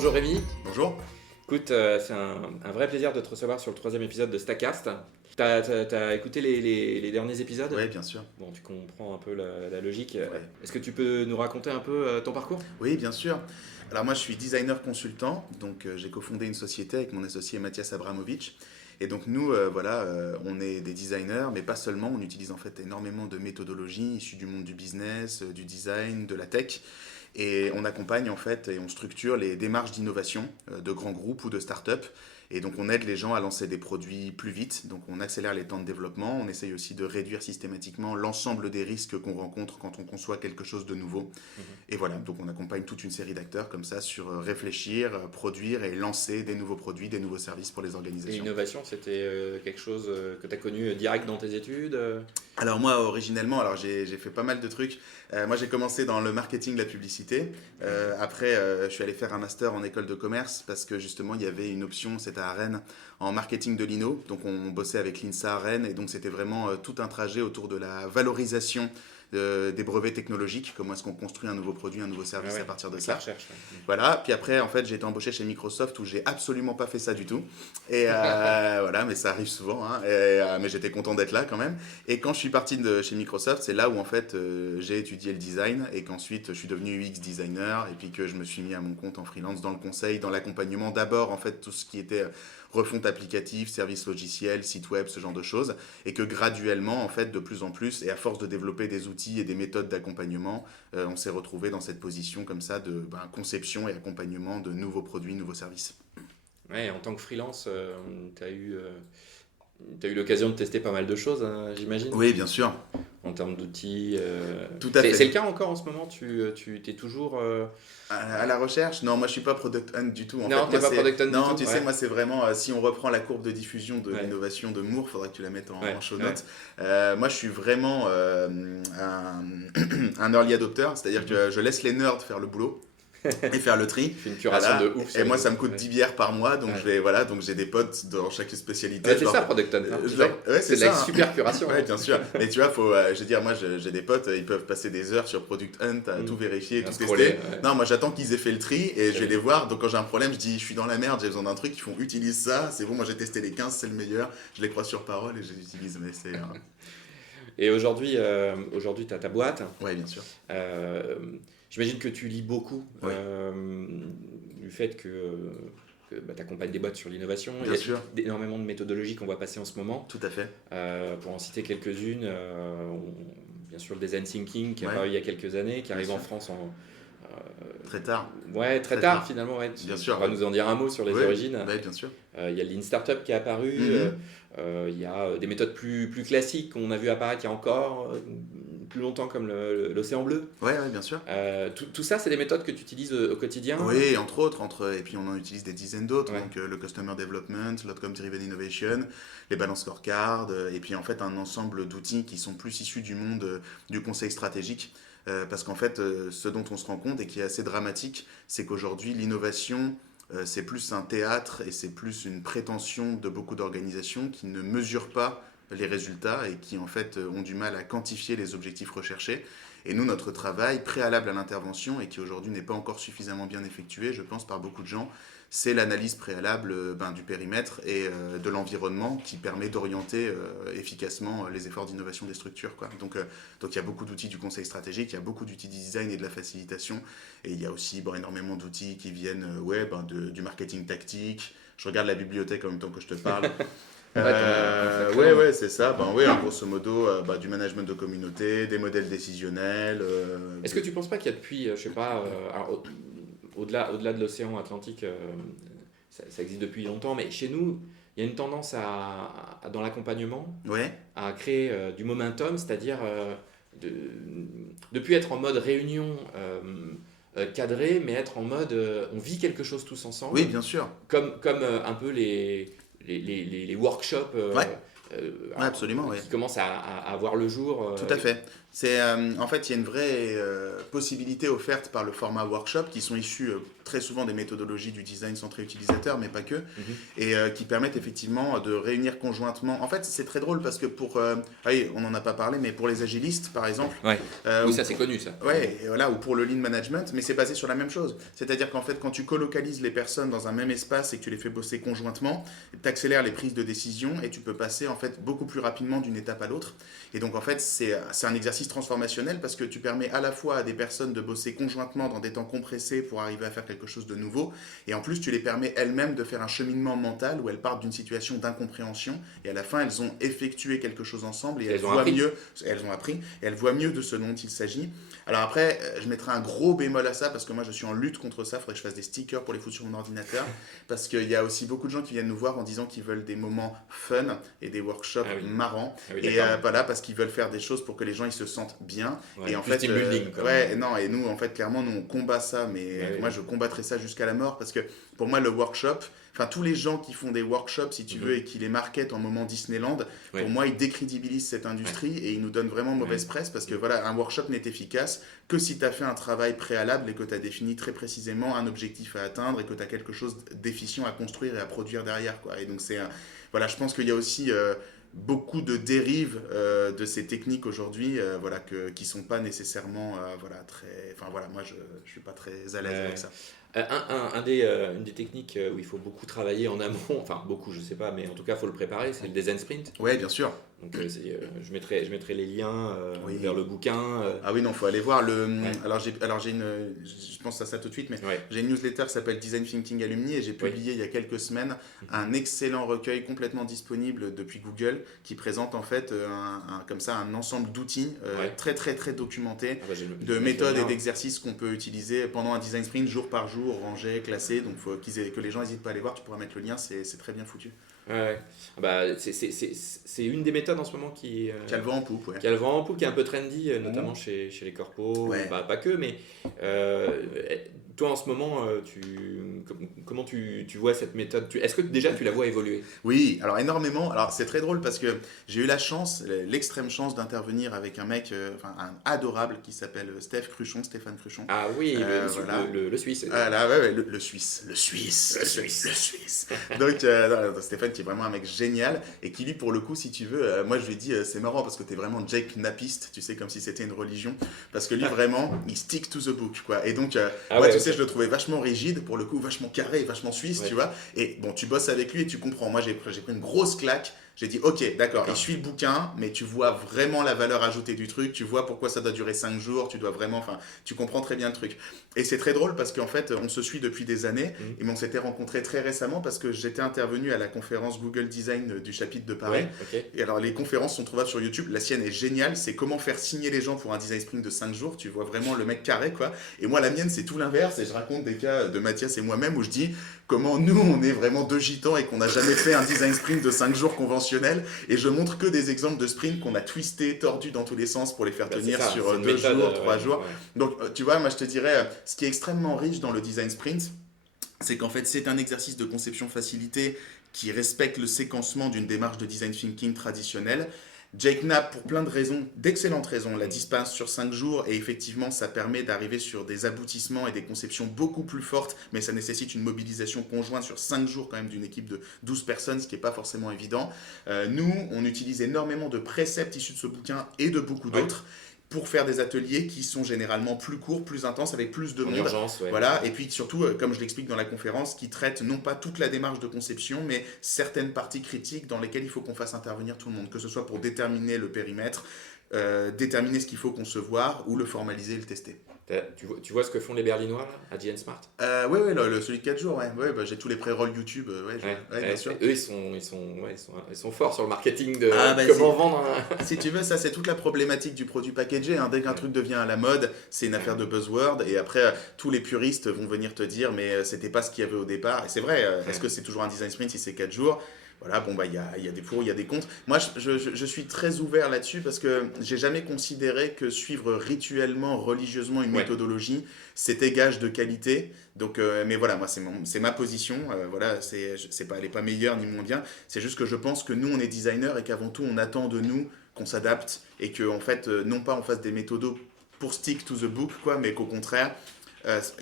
bonjour Rémi. Bonjour. Écoute, c'est un vrai plaisir de te recevoir sur le troisième épisode de Stacast. T'as écouté les derniers épisodes? Oui, bien sûr. Bon, tu comprends un peu la logique. Ouais. Est-ce que tu peux nous raconter un peu ton parcours? Oui, bien sûr. Alors moi, je suis designer consultant, donc j'ai cofondé une société avec mon associé Mathias Abramovic. Et donc nous, on est des designers, mais pas seulement. On utilise en fait énormément de méthodologies issues du monde du business, du design, de la tech. Et on accompagne en fait et on structure les démarches d'innovation de grands groupes ou de start-up. Et donc on aide les gens à lancer des produits plus vite, donc on accélère les temps de développement, on essaye aussi de réduire systématiquement l'ensemble des risques qu'on rencontre quand on conçoit quelque chose de nouveau. Et voilà, donc on accompagne toute une série d'acteurs comme ça sur réfléchir, produire et lancer des nouveaux produits, des nouveaux services pour les Et organisations. l'innovation, c'était quelque chose que tu as connu direct dans tes études? Alors moi, originellement, j'ai fait pas mal de trucs. Moi, j'ai commencé dans le marketing, la publicité. Après, je suis allé faire un master en école de commerce parce que justement, il y avait une option, c'était à Rennes, en marketing de l'INO. Donc, on bossait avec l'INSA à Rennes et donc c'était vraiment tout un trajet autour de la valorisation des brevets technologiques. Comment est-ce qu'on construit un nouveau produit, un nouveau service à partir de avec ça. la recherche. Voilà, puis après, en fait, j'ai été embauché chez Microsoft où j'ai absolument pas fait ça du tout. Et voilà, mais ça arrive souvent, hein, mais j'étais content d'être là quand même. Et quand je suis parti de chez Microsoft, c'est là où en fait j'ai étudié le design et qu'ensuite je suis devenu UX designer et puis que je me suis mis à mon compte en freelance dans le conseil, dans l'accompagnement. D'abord, en fait, tout ce qui était refonte applicative, services logiciels, site web, ce genre de choses. Et que graduellement, en fait, de plus en plus, et à force de développer des outils et des méthodes d'accompagnement, on s'est retrouvé dans cette position comme ça de conception et accompagnement de nouveaux produits, nouveaux services. Ouais, en tant que freelance, t'as eu l'occasion de tester pas mal de choses, hein, j'imagine, Oui, bien sûr, en termes d'outils. tout à C'est le fait. cas encore en ce moment? Tu t'es toujours. À la recherche, non, moi je suis pas product hunt du tout. En Non, fait, t'es moi pas c'est, product owner du non, tout? tu sais, Ouais. moi c'est vraiment, si on reprend la courbe de diffusion de Ouais. l'innovation de Moore, faudrait que tu la mettes Ouais, en show ouais. notes. Moi je suis vraiment un early adopter, c'est-à-dire que je laisse les nerds faire le boulot et faire le tri. Tu fais une curation Voilà. de ouf Et sur moi, les ça me autres. coûte Ouais. 10 bières par mois, donc Ouais. voilà, donc j'ai des potes dans chaque spécialité. Ouais, c'est ça, Product Hunt, hein, tu sais. Ouais, C'est c'est de la ça, hein. super curation. Ouais, Hein. bien sûr. Mais tu vois, je veux dire, moi, j'ai des potes, ils peuvent passer des heures sur Product Hunt à tout vérifier, À tout scroller. tester. Ouais. Non, moi, j'attends qu'ils aient fait le tri et je vais les voir. Donc, quand j'ai un problème, je dis, je suis dans la merde, j'ai besoin d'un truc. Ils font, utilise ça. C'est bon, moi, j'ai testé les 15, c'est le meilleur. Je les crois sur parole et je les utilise. Mais c'est. Et aujourd'hui, tu as ta boîte. Ouais, bien sûr. Euh, J'imagine que tu lis beaucoup Ouais. du fait que tu accompagnes des boîtes sur l'innovation. Bien sûr. Il y a énormément de méthodologies qu'on voit passer en ce moment. Tout à fait. Pour en citer quelques-unes, bien sûr le design thinking qui est Ouais. apparu il y a quelques années, qui Bien arrive sûr. en France Très tard. ouais, très Très tard tard. finalement. Ouais. Bien Tu sûr. vas nous en dire un mot sur les Ouais. origines. Ouais, bien sûr. Il y a le Lean Startup qui est apparu. Il y a des méthodes plus classiques qu'on a vu apparaître il y a encore plus longtemps comme l'océan bleu. Ouais, bien sûr. Tout ça, c'est des méthodes que tu utilises au quotidien? Oui, entre autres, et puis on en utilise des dizaines d'autres, Ouais. donc le Customer Development, l'Outcome Driven Innovation, les Balance Scorecard, et puis en fait un ensemble d'outils qui sont plus issus du monde du conseil stratégique. Parce qu'en fait, ce dont on se rend compte et qui est assez dramatique, c'est qu'aujourd'hui, l'innovation, c'est plus un théâtre et c'est plus une prétention de beaucoup d'organisations qui ne mesurent pas les résultats et qui en fait ont du mal à quantifier les objectifs recherchés. Et nous, notre travail préalable à l'intervention et qui aujourd'hui n'est pas encore suffisamment bien effectué, je pense, par beaucoup de gens, c'est l'analyse préalable du périmètre et de l'environnement qui permet d'orienter efficacement les efforts d'innovation des structures, quoi. Donc il y a beaucoup d'outils du conseil stratégique, il y a beaucoup d'outils du design et de la facilitation, et il y a aussi énormément d'outils qui viennent du marketing tactique. Je regarde la bibliothèque en même temps que je te parle. Ouais, c'est ça. Grosso modo, du management de communauté, des modèles décisionnels. Est-ce que tu ne penses pas qu'il y a depuis, je sais pas, alors, au-delà de l'océan Atlantique, ça existe depuis longtemps, mais chez nous, il y a une tendance dans l'accompagnement Ouais, à créer du momentum, c'est-à-dire de ne plus être en mode réunion cadrée, mais être en mode on vit quelque chose tous ensemble, oui, bien sûr. comme un peu les workshops Ouais. absolument, oui. qui commencent à voir le jour. Tout à fait. En fait, il y a une vraie possibilité offerte par le format workshop qui sont issus très souvent des méthodologies du design centré utilisateur, mais pas que, et qui permettent effectivement de réunir conjointement. En fait, c'est très drôle parce que oui, on n'en a pas parlé, mais pour les agilistes, par exemple. Ouais. Oui, ça c'est connu, ça. Ouais, et voilà, ou pour le lean management, mais c'est basé sur la même chose. C'est-à-dire qu'en fait, quand tu colocalises les personnes dans un même espace et que tu les fais bosser conjointement, tu accélères les prises de décision et tu peux passer en fait beaucoup plus rapidement d'une étape à l'autre. Et donc en fait, c'est un exercice transformationnel parce que tu permets à la fois à des personnes de bosser conjointement dans des temps compressés pour arriver à faire quelque chose de nouveau, et en plus tu les permets elles-mêmes de faire un cheminement mental où elles partent d'une situation d'incompréhension et à la fin elles ont effectué quelque chose ensemble et elles voient mieux, elles ont appris et elles voient mieux de ce dont il s'agit. Alors après, je mettrai un gros bémol à ça parce que moi je suis en lutte contre ça. Il faudrait que je fasse des stickers pour les foutre sur mon ordinateur parce qu'il y a aussi beaucoup de gens qui viennent nous voir en disant qu'ils veulent des moments fun et des workshops marrants. Et voilà, parce qu'ils veulent faire des choses pour que les gens ils se sentent bien. Ouais, et en fait, team building, non, et nous en fait clairement nous on combat ça, mais moi je combattrai ça jusqu'à la mort parce que pour moi le workshop, enfin tous les gens qui font des workshops si tu veux et qui les marketent en moment Disneyland, pour moi ils décrédibilisent cette industrie et ils nous donnent vraiment mauvaise presse parce que voilà, un workshop n'est efficace que si tu as fait un travail préalable et que tu as défini très précisément un objectif à atteindre et que tu as quelque chose d'efficient à construire et à produire derrière, quoi. Et donc voilà, je pense qu'il y a aussi beaucoup de dérives de ces techniques aujourd'hui voilà, qui ne sont pas nécessairement voilà, très... Enfin voilà, moi je ne suis pas très à l'aise avec ça. Une des techniques où il faut beaucoup travailler en amont, enfin beaucoup je sais pas, mais en tout cas il faut le préparer, c'est le design sprint. Oui, bien sûr. Donc je mettrai les liens vers le bouquin. Ah oui, non, il faut aller voir. Alors j'ai je pense à ça tout de suite, mais j'ai une newsletter qui s'appelle Design Thinking Alumni et j'ai publié il y a quelques semaines un excellent recueil complètement disponible depuis Google qui présente en fait comme ça un ensemble d'outils très très très documentés, de méthodes et d'exercices qu'on peut utiliser pendant un design sprint jour par jour, rangé, classé. Donc faut que les gens n'hésitent pas à aller voir, tu pourras mettre le lien, c'est très bien foutu. Ouais. Bah, c'est une des méthodes en ce moment qui a le vent en poupe, qui a le vent en poupe, qui est un peu trendy, notamment chez les corpos, pas que, mais toi en ce moment, comment tu vois cette méthode? Est-ce que déjà tu la vois évoluer? Oui, alors énormément. Alors c'est très drôle parce que j'ai eu la chance, l'extrême chance d'intervenir avec un mec, un adorable qui s'appelle Stéphane Cruchon. Ah oui, voilà. le Suisse. Ah là, le Suisse. Donc Stéphane qui est vraiment un mec génial et qui lui pour le coup, si tu veux, moi je lui ai dit c'est marrant parce que t'es vraiment Jake Knappiste, tu sais, comme si c'était une religion, parce que lui vraiment il stick to the book, quoi. Et donc tu sais, je le trouvais vachement rigide, pour le coup vachement carré, vachement suisse, tu vois. Et bon, tu bosses avec lui et tu comprends. Moi j'ai pris une grosse claque. J'ai dit, ok, d'accord, il suit le bouquin, mais tu vois vraiment la valeur ajoutée du truc, tu vois pourquoi ça doit durer 5 jours, tu comprends très bien le truc. Et c'est très drôle parce qu'en fait, on se suit depuis des années, et on s'était rencontrés très récemment parce que j'étais intervenu à la conférence Google Design du chapitre de Paris. Et alors, les conférences sont trouvables sur YouTube. La sienne est géniale, c'est comment faire signer les gens pour un design sprint de 5 jours. Tu vois vraiment le mec carré, quoi. Et moi, la mienne, c'est tout l'inverse, et je raconte des cas de Mathias et moi-même où je dis comment nous, on est vraiment deux gitans et qu'on n'a jamais fait un design sprint de 5 jours conventionnel. Et je montre que des exemples de sprint qu'on a twisté, tordu dans tous les sens pour les faire tenir sur 2 jours, 3 jours. Donc, tu vois, moi, je te dirais, ce qui est extrêmement riche dans le design sprint, c'est qu'en fait, c'est un exercice de conception facilité qui respecte le séquencement d'une démarche de design thinking traditionnelle. Jake Knapp, pour plein de raisons, d'excellentes raisons, la dispense sur 5 jours et effectivement ça permet d'arriver sur des aboutissements et des conceptions beaucoup plus fortes, mais ça nécessite une mobilisation conjointe sur 5 jours quand même d'une équipe de 12 personnes, ce qui n'est pas forcément évident. Nous, on utilise énormément de préceptes issus de ce bouquin et de beaucoup d'autres pour faire des ateliers qui sont généralement plus courts, plus intenses, avec plus de monde. Urgence, voilà. Et puis surtout, comme je l'explique dans la conférence, qui traite non pas toute la démarche de conception, mais certaines parties critiques dans lesquelles il faut qu'on fasse intervenir tout le monde, que ce soit pour déterminer le périmètre, déterminer ce qu'il faut concevoir, ou le formaliser et le tester. Tu vois ce que font les Berlinois là, à GN Smart? Oui, celui de 4 jours, bah, j'ai tous les pré-rolls YouTube, bien sûr. Eux, ils sont forts sur le marketing de comment vendre. Si tu veux, ça c'est toute la problématique du produit packagé. Dès qu'un truc devient à la mode, c'est une affaire de buzzword. Et après, tous les puristes vont venir te dire, mais c'était pas ce qu'il y avait au départ. Et c'est vrai, est-ce que c'est toujours un design sprint si c'est 4 jours? Voilà, bon, bah, il y a des pour, il y a des contre. Moi, je suis très ouvert là-dessus parce que j'ai jamais considéré que suivre rituellement, religieusement une Ouais. méthodologie, c'était gage de qualité. Donc, mais voilà, moi, c'est ma position. Voilà, c'est pas, elle est pas meilleure ni moins bien. C'est juste que je pense que nous, on est designers et qu'avant tout, on attend de nous qu'on s'adapte et que, en fait, non pas on fasse des méthodos pour stick to the book, quoi, mais qu'au contraire,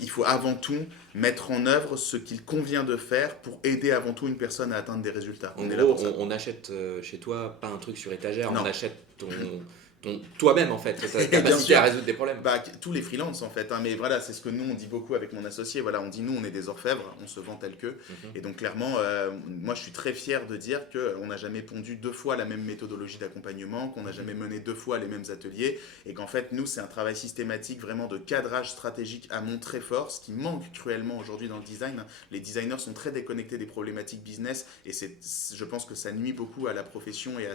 il faut avant tout mettre en œuvre ce qu'il convient de faire pour aider avant tout une personne à atteindre des résultats. En On est là gros, pour ça. on achète chez toi pas un truc sur étagère, on Non. achète toi-même en fait, ta Bien capacité sûr. à résoudre des problèmes. Bah, tous les freelances en fait, hein, mais voilà, c'est ce que nous on dit beaucoup avec mon associé. Voilà, on dit nous on est des orfèvres, on se vend tel que. Mhm. Et donc clairement, moi je suis très fier de dire qu'on n'a jamais pondu 2 fois la même méthodologie d'accompagnement, qu'on n'a jamais mené 2 fois les mêmes ateliers, et qu'en fait nous c'est un travail systématique vraiment de cadrage stratégique amont très fort, ce qui manque cruellement aujourd'hui dans le design. Les designers sont très déconnectés des problématiques business, et je pense que ça nuit beaucoup à la profession et à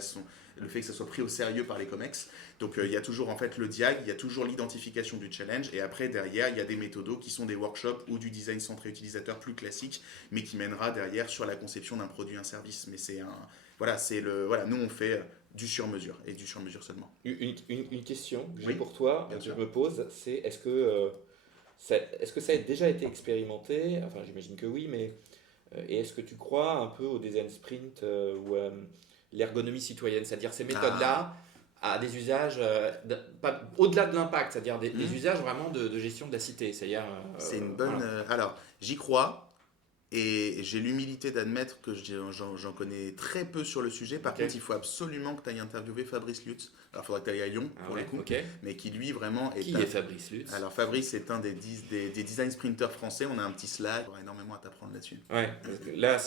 le fait que ça soit pris au sérieux par les comex. Donc il y a toujours en fait le diag, il y a toujours l'identification du challenge, et après derrière il y a des méthodos qui sont des workshops ou du design centré utilisateur plus classique, mais qui mènera derrière sur la conception d'un produit, un service. Mais voilà, nous on fait du sur-mesure et du sur-mesure seulement. Une question que j'ai Oui, pour toi, bien que sûr. je me pose, c'est est-ce que ça a déjà été expérimenté? Enfin, j'imagine que oui, mais et est-ce que tu crois un peu au design sprint ou l'ergonomie citoyenne, c'est-à-dire ces Ah. méthodes-là à des usages au-delà de l'impact, c'est-à-dire des Hmm. usages vraiment de gestion de la cité, c'est-à-dire C'est une bonne. voilà. Alors, j'y crois. Et j'ai l'humilité d'admettre que j'en connais très peu sur le sujet. Par Ok. contre, il faut absolument que tu ailles interviewer Fabrice Lutz. Alors, il faudra que tu ailles à Lyon, Ah pour le ouais, coup. ok. Mais qui, lui, vraiment est Qui un. est Fabrice Lutz? Alors, Fabrice est un des design sprinters français. On a un petit Slack. Il y aura énormément à t'apprendre là-dessus. Ouais, parce que là,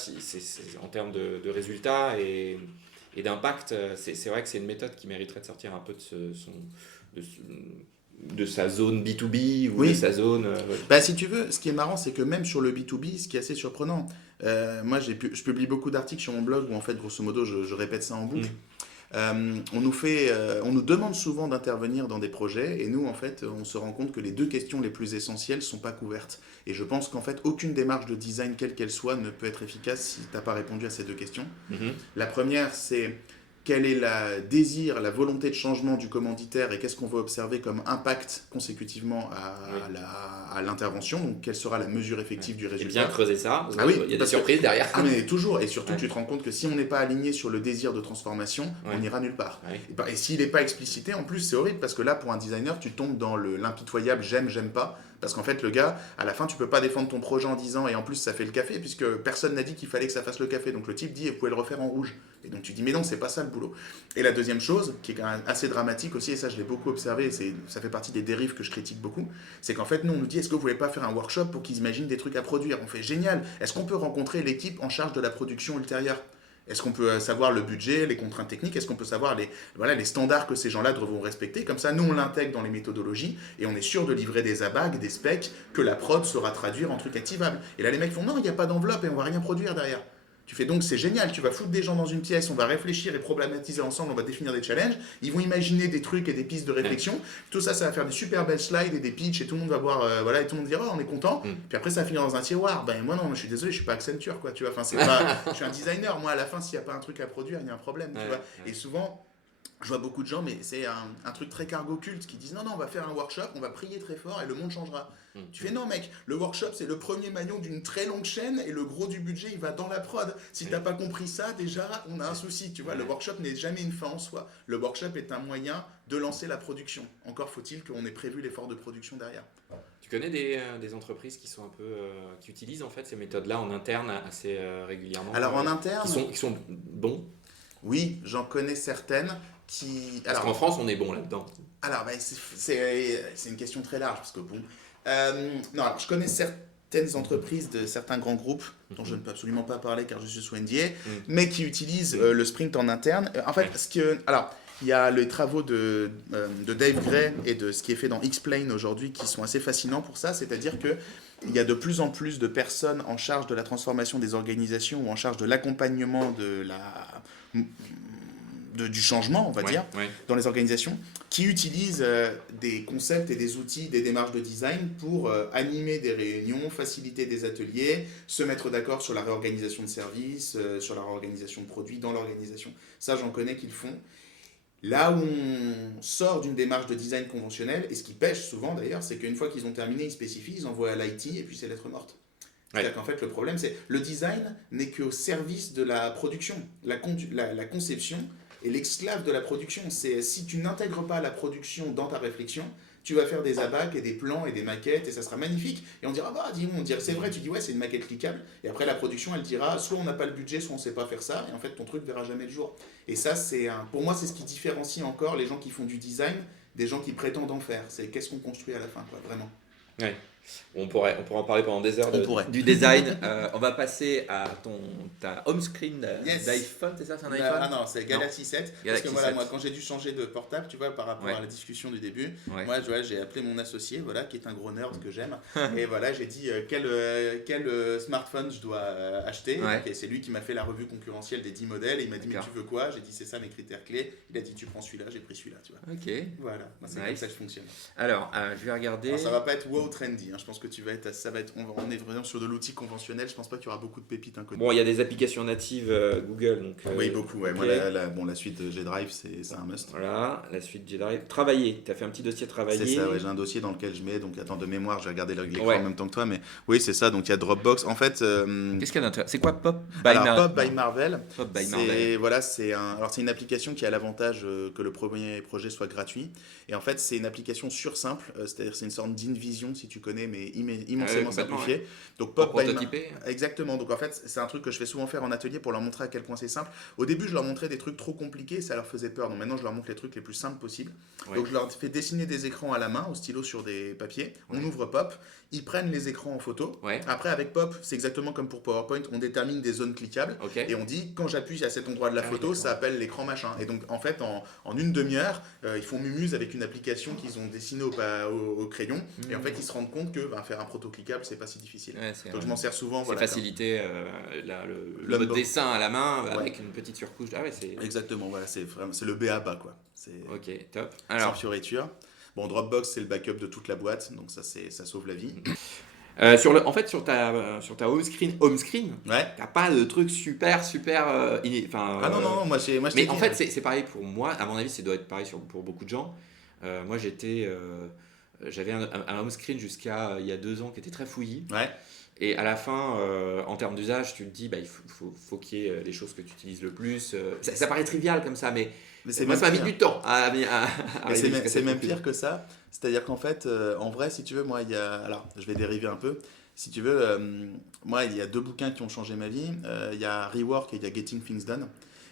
en termes de résultats et d'impact, c'est vrai que c'est une méthode qui mériterait de sortir un peu de, de sa zone B2B ou de Oui, sa zone. bah, si tu veux, ce qui est marrant, c'est que même sur le B2B, ce qui est assez surprenant, moi je publie beaucoup d'articles sur mon blog où en fait, grosso modo, je répète ça en boucle. On nous demande souvent d'intervenir dans des projets et nous, en fait, on se rend compte que les 2 questions les plus essentielles sont pas couvertes. Et je pense qu'en fait, aucune démarche de design, quelle qu'elle soit, ne peut être efficace si t'as pas répondu à ces 2 questions. Mhm. La première, c'est quel est le désir, la volonté de changement du commanditaire et qu'est-ce qu'on veut observer comme impact consécutivement Oui. à l'intervention, donc quelle sera la mesure Ouais. effective du Et bien résultat. creuser ça, parce Ah oui, qu'il y a des parce que surprises derrière. ah mais toujours, et surtout Ouais. tu te rends compte que si on n'est pas aligné sur le désir de transformation, Ouais. on n'ira nulle part. Ouais. Et s'il n'est pas explicité, en plus c'est horrible parce que là pour un designer tu tombes dans l'impitoyable j'aime pas, parce qu'en fait le gars, à la fin tu peux pas défendre ton projet en disant et en plus ça fait le café, puisque personne n'a dit qu'il fallait que ça fasse le café, donc le type dit vous pouvez le refaire en rouge. Et donc tu dis mais non c'est pas ça le boulot. Et la deuxième chose, qui est quand même assez dramatique aussi, et ça je l'ai beaucoup observé, ça fait partie des dérives que je critique beaucoup, c'est qu'en fait nous on nous dit est-ce que vous voulez pas faire un workshop pour qu'ils imaginent des trucs à produire. On fait génial, est-ce qu'on peut rencontrer l'équipe en charge de la production ultérieure? Est-ce qu'on peut savoir le budget, les contraintes techniques? Est-ce qu'on peut savoir les standards que ces gens-là devront respecter? Comme ça, nous, on l'intègre dans les méthodologies et on est sûr de livrer des abacs, des specs que la prod saura traduire en trucs activables. Et là, les mecs font non, il n'y a pas d'enveloppe et on va rien produire derrière. Tu fais donc c'est génial, tu vas foutre des gens dans une pièce, on va réfléchir et problématiser ensemble, on va définir des challenges, ils vont imaginer des trucs et des pistes de réflexion, tout ça ça va faire des super belles slides et des pitchs et tout le monde va voir, voilà, et tout le monde dira oh on est content, Mm. puis après ça va finir dans un tiroir, ben moi non, je suis désolé, je suis pas Accenture quoi, tu vois, enfin c'est pas, je suis un designer, moi à la fin s'il n'y a pas un truc à produire, il y a un problème, tu Ouais, vois, ouais. et souvent je vois beaucoup de gens, mais c'est un truc très cargo culte qui disent non, non, on va faire un workshop, on va prier très fort et le monde changera. Mm. Tu fais non, mec, le workshop c'est le premier maillon d'une très longue chaîne et le gros du budget il va dans la prod. Si t'as pas compris ça, déjà on a un souci, tu vois. Le workshop n'est jamais une fin en soi. Le workshop est un moyen de lancer la production. Encore faut-il qu'on ait prévu l'effort de production derrière. Tu connais des entreprises qui sont un peu qui utilisent en fait ces méthodes-là en interne assez régulièrement, Alors en interne, qui sont bons? oui, j'en connais certaines qui. Parce qu'en France, on est bon là-dedans. Alors, bah, c'est une question très large parce que bon. Non, alors, je connais certaines entreprises de certains grands groupes dont je ne peux absolument pas parler car je suis sous NDA, mais qui utilisent le sprint en interne. En fait, alors, il y a les travaux de Dave Gray et de ce qui est fait dans X-Plane aujourd'hui qui sont assez fascinants pour ça, c'est-à-dire que il y a de plus en plus de personnes en charge de la transformation des organisations ou en charge de l'accompagnement du changement, on va dire, ouais. dans les organisations, qui utilisent des concepts et des outils, des démarches de design pour animer des réunions, faciliter des ateliers, se mettre d'accord sur la réorganisation de services, sur la réorganisation de produits dans l'organisation. Ça, j'en connais qui le font. Là où on sort d'une démarche de design conventionnelle, et ce qui pêche souvent d'ailleurs, c'est qu'une fois qu'ils ont terminé, ils spécifient, ils envoient à l'IT et puis c'est lettre morte. C'est-à-dire qu'en fait, le problème, c'est le design n'est qu'au service de la production. La conception est l'esclave de la production. C'est si tu n'intègres pas la production dans ta réflexion, tu vas faire des abacs et des plans et des maquettes et ça sera magnifique. Et on dira, bah, dis-moi, on dirait, c'est vrai, tu dis, ouais, c'est une maquette cliquable. Et après, la production, elle dira, soit on n'a pas le budget, soit on ne sait pas faire ça. Et en fait, ton truc verra jamais le jour. Et ça, pour moi, c'est ce qui différencie encore les gens qui font du design des gens qui prétendent en faire. C'est qu'est-ce qu'on construit à la fin, quoi, vraiment. Ouais. On pourrait en parler pendant des heures du design. On va passer à ta home screen d'iPhone, c'est ça? C'est un iPhone? Ah non, c'est Galaxy 7. Parce que voilà, 7. moi, quand j'ai dû changer de portable, tu vois, par rapport à la discussion du début, moi, j'ai appelé mon associé, voilà, qui est un gros nerd que j'aime. Et voilà, j'ai dit quel smartphone je dois acheter. Et c'est lui qui m'a fait la revue concurrentielle des 10 modèles. Et il m'a dit, mais tu veux quoi? J'ai dit, c'est ça mes critères clés. Il a dit, tu prends celui-là, j'ai pris celui-là, tu vois. Ok. Voilà, c'est comme ça que je fonctionne. Alors, je vais regarder. Alors, ça va pas être wow trendy. Je pense que on est vraiment sur de l'outil conventionnel. Je pense pas qu'il y aura beaucoup de pépites inconnues. Bon, il y a des applications natives Google. Donc, oui, beaucoup. Ouais. Okay. Moi, la suite G-Drive, c'est un must. Voilà, la suite G-Drive. Travailler. Tu as fait un petit dossier travailler. C'est ça, ouais, j'ai un dossier dans lequel je mets. Donc, attends, de mémoire, je vais regarder l'écran en même temps que toi. Mais oui, c'est ça. Donc, il y a Dropbox. En fait. Qu'est-ce qu'il y a d'intéressant? C'est quoi Pop by Marvel. Pop by Marvel. Voilà, c'est une application qui a l'avantage que le premier projet soit gratuit. Et en fait, c'est une application sur simple. C'est-à-dire, c'est une sorte d'InVision, si tu connais, mais immensément simplifiée. Ouais. Donc Pop by exactement. Donc en fait, c'est un truc que je fais souvent faire en atelier pour leur montrer à quel point c'est simple. Au début, je leur montrais des trucs trop compliqués, ça leur faisait peur. Donc maintenant, je leur montre les trucs les plus simples possibles. Ouais. Donc je leur fais dessiner des écrans à la main, au stylo sur des papiers. On ouvre Pop, ils prennent les écrans en photo. Ouais. Après, avec Pop, c'est exactement comme pour PowerPoint, on détermine des zones cliquables et on dit quand j'appuie à cet endroit de la photo, ça appelle l'écran machin. Et donc en fait, en une demi-heure, ils font mumuse avec une application qu'ils ont dessinée au crayon. Et en fait, ils se rendent compte que faire un proto cliquable, c'est pas si difficile. Ouais, donc je m'en sers souvent. C'est faciliter le mode dessin à la main avec une petite surcouche. Ah ouais, c'est... Exactement, voilà, c'est le B à bas, quoi. Ok, top. Alors, sans fioriture. Bon, Dropbox, c'est le backup de toute la boîte, donc ça sauve la vie. Sur ta home screen, t'as pas de truc super. Ah non, moi mais en fait, c'est pareil pour moi. À mon avis, ça doit être pareil pour beaucoup de gens. Moi, j'avais un home screen jusqu'à il y a 2 ans qui était très fouillis. Ouais. Et à la fin, en termes d'usage, tu te dis, il faut qu'il y ait les choses que tu utilises le plus. Ça paraît trivial comme ça, mais moi, ça m'a mis du temps à c'est même pire que ça. C'est-à-dire qu'en fait, en vrai, si tu veux, moi, alors, je vais dériver un peu. Si tu veux, moi, il y a 2 bouquins qui ont changé ma vie. Il y a Rework et il y a Getting Things Done.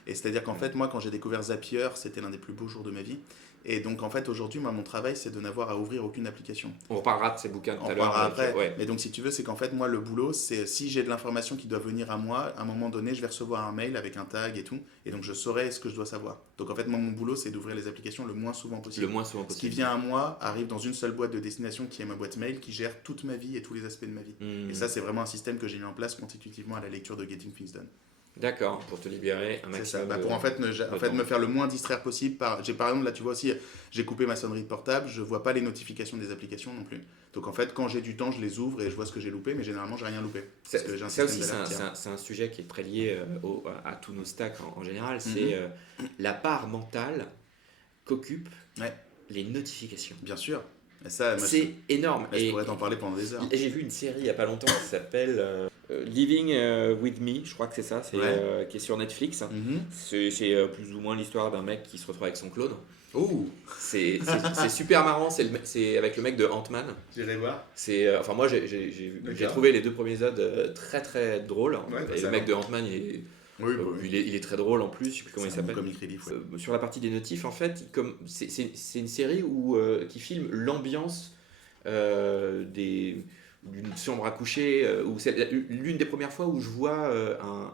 Et c'est-à-dire qu'en fait, moi, quand j'ai découvert Zapier, c'était l'un des plus beaux jours de ma vie. Et donc, en fait, aujourd'hui, moi, mon travail, c'est de n'avoir à ouvrir aucune application. On reparlera de ces bouquins tout à l'heure. On reparlera après. Ouais. Mais donc, si tu veux, c'est qu'en fait, moi, le boulot, c'est si j'ai de l'information qui doit venir à moi, à un moment donné, je vais recevoir un mail avec un tag et tout. Et donc, je saurai ce que je dois savoir. Donc, en fait, moi, mon boulot, c'est d'ouvrir les applications le moins souvent possible. Ce qui vient à moi arrive dans une seule boîte de destination qui est ma boîte mail, qui gère toute ma vie et tous les aspects de ma vie. Et ça, c'est vraiment un système que j'ai mis en place constitutivement à la lecture de Getting Things Done. D'accord, pour te libérer un maximum. C'est ça, pour en fait me faire le moins distraire possible. Par exemple, là tu vois aussi, j'ai coupé ma sonnerie de portable, je vois pas les notifications des applications non plus. Donc en fait, quand j'ai du temps, je les ouvre et je vois ce que j'ai loupé, mais généralement, j'ai rien loupé. Ça aussi, c'est un sujet qui est très lié à tous nos stacks en général, c'est la part mentale qu'occupent les notifications. Bien sûr. Ça, c'est énorme. Je pourrais t'en parler pendant des heures. J'ai vu une série il y a pas longtemps qui s'appelle Living with Me, je crois que c'est ça, qui est sur Netflix. C'est plus ou moins l'histoire d'un mec qui se retrouve avec son clone. C'est super marrant, c'est avec le mec de Ant-Man. J'irai voir. Moi j'ai trouvé les 2 premiers épisodes très très drôles. Et le mec de Ant-Man il est très drôle en plus, je sais plus comment il s'appelle. Sur la partie des notifs, en fait, c'est une série qui filme l'ambiance d'une chambre à coucher, où c'est l'une des premières fois où je vois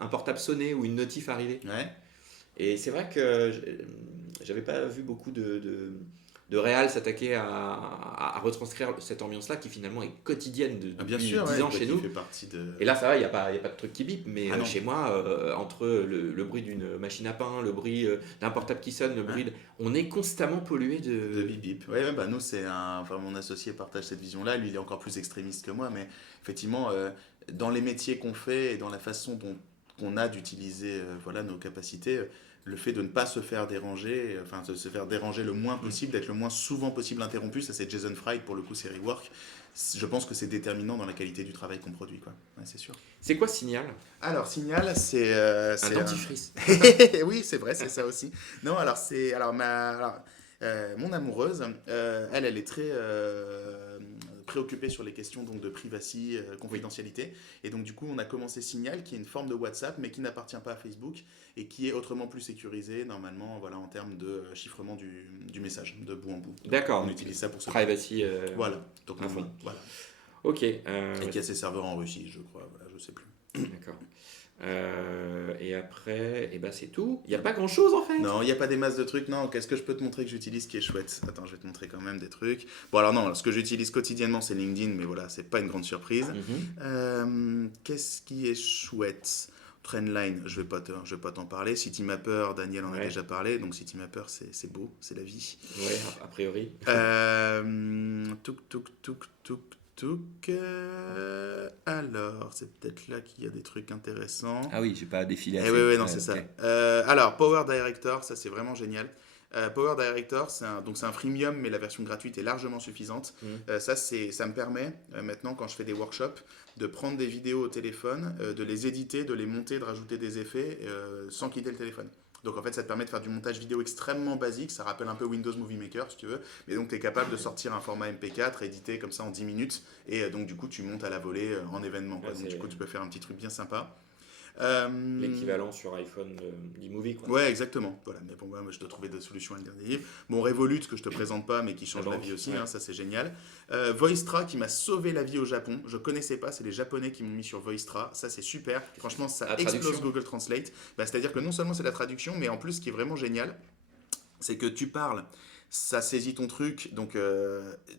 un portable sonner ou une notif arriver. Ouais. Et c'est vrai que j'avais pas vu beaucoup de de réal s'attaquer à retranscrire cette ambiance-là qui finalement est quotidienne Bien depuis sûr, 10 ans ouais, chez qui nous. fait partie de... Et là, ça va, il y a pas de truc qui bip, mais Ah non. chez moi, entre le bruit d'une machine à pain, le bruit d'un portable qui sonne, Ouais. on est constamment pollué De bip bip. Ouais, ouais, bah nous, enfin, mon associé partage cette vision-là. Lui, il est encore plus extrémiste que moi, mais effectivement, dans les métiers qu'on fait et dans la façon dont qu'on a d'utiliser voilà, nos capacités, le fait de ne pas se faire déranger, enfin, de se faire déranger le moins possible, d'être le moins souvent possible interrompu, ça c'est Jason Fried pour le coup, c'est Rework. Je pense que c'est déterminant dans la qualité du travail qu'on produit, quoi. Ouais, c'est sûr. C'est quoi Signal? Alors, Signal, c'est Un dentifrice. Oui, c'est vrai, c'est ça aussi. Non, alors c'est mon amoureuse, elle est très préoccupée sur les questions donc de privacy, confidentialité, et donc du coup on a commencé Signal, qui est une forme de WhatsApp, mais qui n'appartient pas à Facebook et qui est autrement plus sécurisé normalement, voilà, en termes de chiffrement du message de bout en bout. Donc, D'accord. on utilise ça pour ce Privacy. Voilà. Donc à fond. voilà. Ok. Et qui a ses serveurs en Russie, je crois. Voilà, je sais plus. D'accord. Et après, ben c'est tout. Il n'y a pas grand-chose en fait. Non, il n'y a pas des masses de trucs. Non, qu'est-ce que je peux te montrer que j'utilise qui est chouette? Attends, je vais te montrer quand même des trucs. Bon, alors non, ce que j'utilise quotidiennement, c'est LinkedIn, mais voilà, c'est pas une grande surprise. Qu'est-ce qui est chouette? Trendline, je vais pas t'en parler. Citymapper, Daniel en a déjà parlé. Donc Citymapper, c'est beau, c'est la vie. Ouais, a priori. Touk. Alors, c'est peut-être là qu'il y a des trucs intéressants. Ah oui, j'ai pas défilé assez. Oui, non, c'est ça. Alors, Power Director, ça c'est vraiment génial. Power Director, c'est un freemium, mais la version gratuite est largement suffisante. Ça me permet, maintenant, quand je fais des workshops, de prendre des vidéos au téléphone, de les éditer, de les monter, de rajouter des effets sans quitter le téléphone. Donc en fait, ça te permet de faire du montage vidéo extrêmement basique. Ça rappelle un peu Windows Movie Maker, si tu veux. Mais donc, tu es capable de sortir un format MP4, édité comme ça en 10 minutes. Et donc, du coup, tu montes à la volée en événement. Donc, du coup, tu peux faire un petit truc bien sympa. L'équivalent sur iPhone d'iMovie, quoi. Ouais, exactement. Voilà. Mais bon, moi, je dois trouver des solutions alternatives. Bon, Revolut, que je te présente pas, mais qui change la vie aussi, ça c'est génial. Voictra, qui m'a sauvé la vie au Japon. Je connaissais pas, c'est les Japonais qui m'ont mis sur Voictra. Ça c'est super. Franchement, ça explose Google Translate. C'est-à-dire que non seulement c'est la traduction, mais en plus, ce qui est vraiment génial, c'est que tu parles, ça saisit ton truc, donc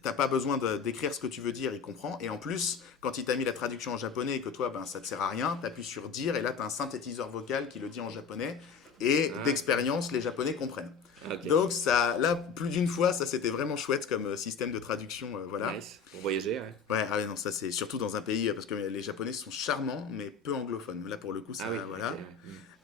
t'as pas besoin d'écrire ce que tu veux dire, il comprend. Et en plus, quand il t'a mis la traduction en japonais et que toi, ça te sert à rien, t'appuies sur dire et là t'as un synthétiseur vocal qui le dit en japonais. Et d'expérience, les Japonais comprennent. Okay. Donc ça, là, plus d'une fois, ça c'était vraiment chouette comme système de traduction, voilà. Nice. Pour voyager, ouais. Ouais, non, ça c'est surtout dans un pays parce que les Japonais sont charmants mais peu anglophones. Là pour le coup, ça, voilà.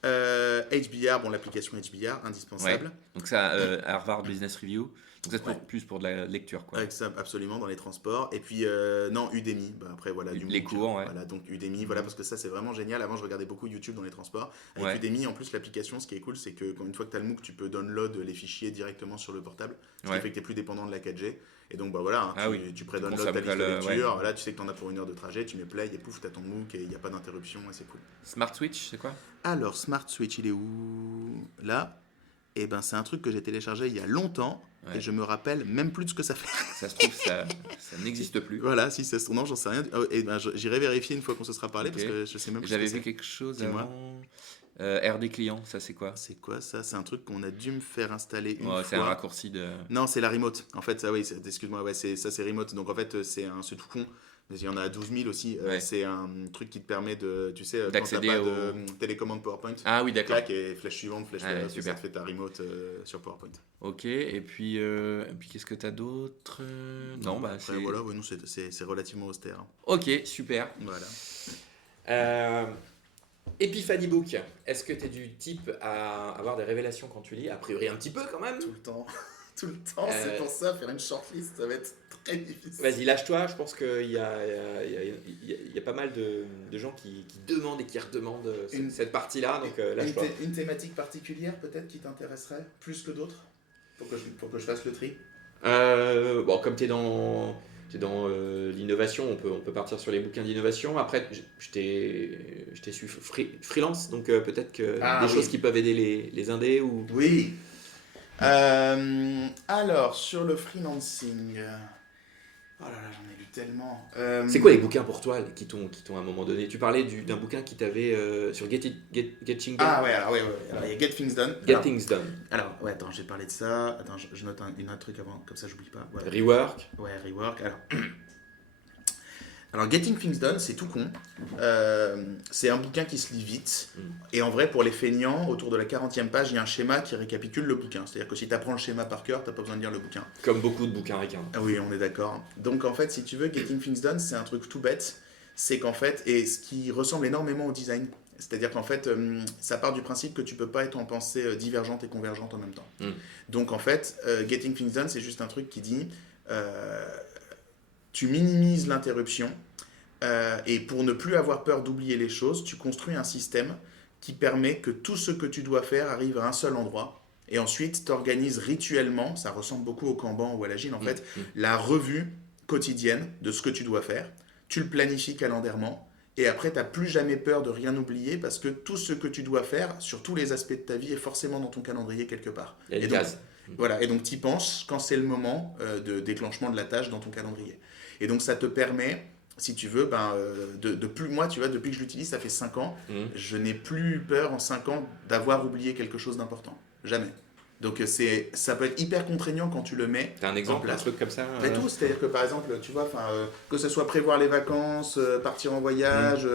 Okay, HBR, l'application HBR, indispensable. Ouais. Donc ça, Harvard Business Review. Donc ça c'est plus pour de la lecture, quoi. Avec ça, absolument, dans les transports. Et puis, non, Udemy. Après, voilà, les cours, ouais. Voilà, donc Udemy, voilà, parce que ça, c'est vraiment génial. Avant, je regardais beaucoup YouTube dans les transports. Avec Udemy, en plus, l'application, ce qui est cool, c'est que une fois que tu as le MOOC, tu peux download les fichiers directement sur le portable. Ce qui fait que tu n'es plus dépendant de la 4G. Et donc, voilà, tu prédownloads ta liste de lecture. Là, tu sais que tu en as pour 1 heure de trajet, tu mets play et pouf, tu as ton MOOC et il n'y a pas d'interruption et c'est cool. Smart Switch, c'est quoi? Alors, Smart Switch, il est où? Là. Et c'est un truc que j'ai téléchargé il y a longtemps et je me rappelle même plus de ce que ça fait. Ça se trouve, ça n'existe plus. Voilà, si ça se trouve, non, j'en sais rien. J'irai vérifier une fois qu'on se sera parlé parce que je sais même plus. J'avais vu quelque chose avant. RD client, ça c'est quoi? C'est quoi ça? C'est un truc qu'on a dû me faire installer une fois. C'est un raccourci de. Non, c'est la remote. En fait, ça, oui, excuse-moi, c'est remote. Donc en fait, c'est tout con. Il y en a 12 000 aussi. C'est un truc qui te permet de, tu sais, quand t'as pas de télécommande PowerPoint. Ah oui, d'accord. Clac, et flèche suivante, flèche suivante, ça te fait ta remote sur PowerPoint. Ok, et puis qu'est-ce que t'as d'autre? Non, après, voilà, oui, non, c'est relativement austère. Ok, super. Voilà. Epiphany Book, est-ce que tu es du type à avoir des révélations quand tu lis? A priori, un petit peu quand même. Tout le temps. Tout le temps, c'est pour ça, faire une shortlist, ça va être très difficile. Vas-y, lâche-toi, je pense qu'il y a pas mal de gens qui demandent et qui redemandent cette partie-là, donc lâche-toi. Une thématique particulière peut-être qui t'intéresserait plus que d'autres pour que je fasse le tri? Comme tu es dans l'innovation, on peut partir sur les bouquins d'innovation. Après, je t'ai su freelance, donc peut-être que des choses qui peuvent aider les indés ou... Oui. Alors, sur le freelancing, Oh là là, j'en ai lu tellement. C'est quoi les bouquins pour toi qui t'ont à un moment donné? Tu parlais d'un bouquin qui t'avait sur Getting Done. Ah ouais, alors alors, il y a Get Things Done. Get Things Done. Alors, ouais, attends, j'ai parlé de ça. Attends, je note un autre truc avant, comme ça j'oublie pas. Ouais. Rework. Ouais, Rework. Alors, Getting Things Done, c'est tout con. C'est un bouquin qui se lit vite. Et en vrai, pour les feignants, autour de la 40e page, il y a un schéma qui récapitule le bouquin. C'est-à-dire que si tu apprends le schéma par cœur, tu n'as pas besoin de lire le bouquin. Comme beaucoup de bouquins ricains. Ah oui, on est d'accord. Donc, en fait, si tu veux, Getting Things Done, c'est un truc tout bête. C'est qu'en fait, et ce qui ressemble énormément au design, c'est-à-dire qu'en fait, ça part du principe que tu peux pas être en pensée divergente et convergente en même temps. Donc, en fait, Getting Things Done, c'est juste un truc qui dit... tu minimises l'interruption et pour ne plus avoir peur d'oublier les choses, tu construis un système qui permet que tout ce que tu dois faire arrive à un seul endroit et ensuite tu organises rituellement, ça ressemble beaucoup au Kanban ou à l'Agile en fait, la revue quotidienne de ce que tu dois faire, tu le planifies calendairement et après tu n'as plus jamais peur de rien oublier parce que tout ce que tu dois faire sur tous les aspects de ta vie est forcément dans ton calendrier quelque part. Il y a une case. Voilà, et donc tu y penses quand c'est le moment de déclenchement de la tâche dans ton calendrier. Et donc ça te permet, si tu veux, de plus, moi, tu vois, depuis que je l'utilise, ça fait 5 ans, je n'ai plus peur en 5 ans d'avoir oublié quelque chose d'important. Jamais. Donc ça peut être hyper contraignant quand tu le mets. T'as un exemple, un truc comme ça Mais tout, c'est-à-dire que par exemple, tu vois, que ce soit prévoir les vacances, partir en voyage,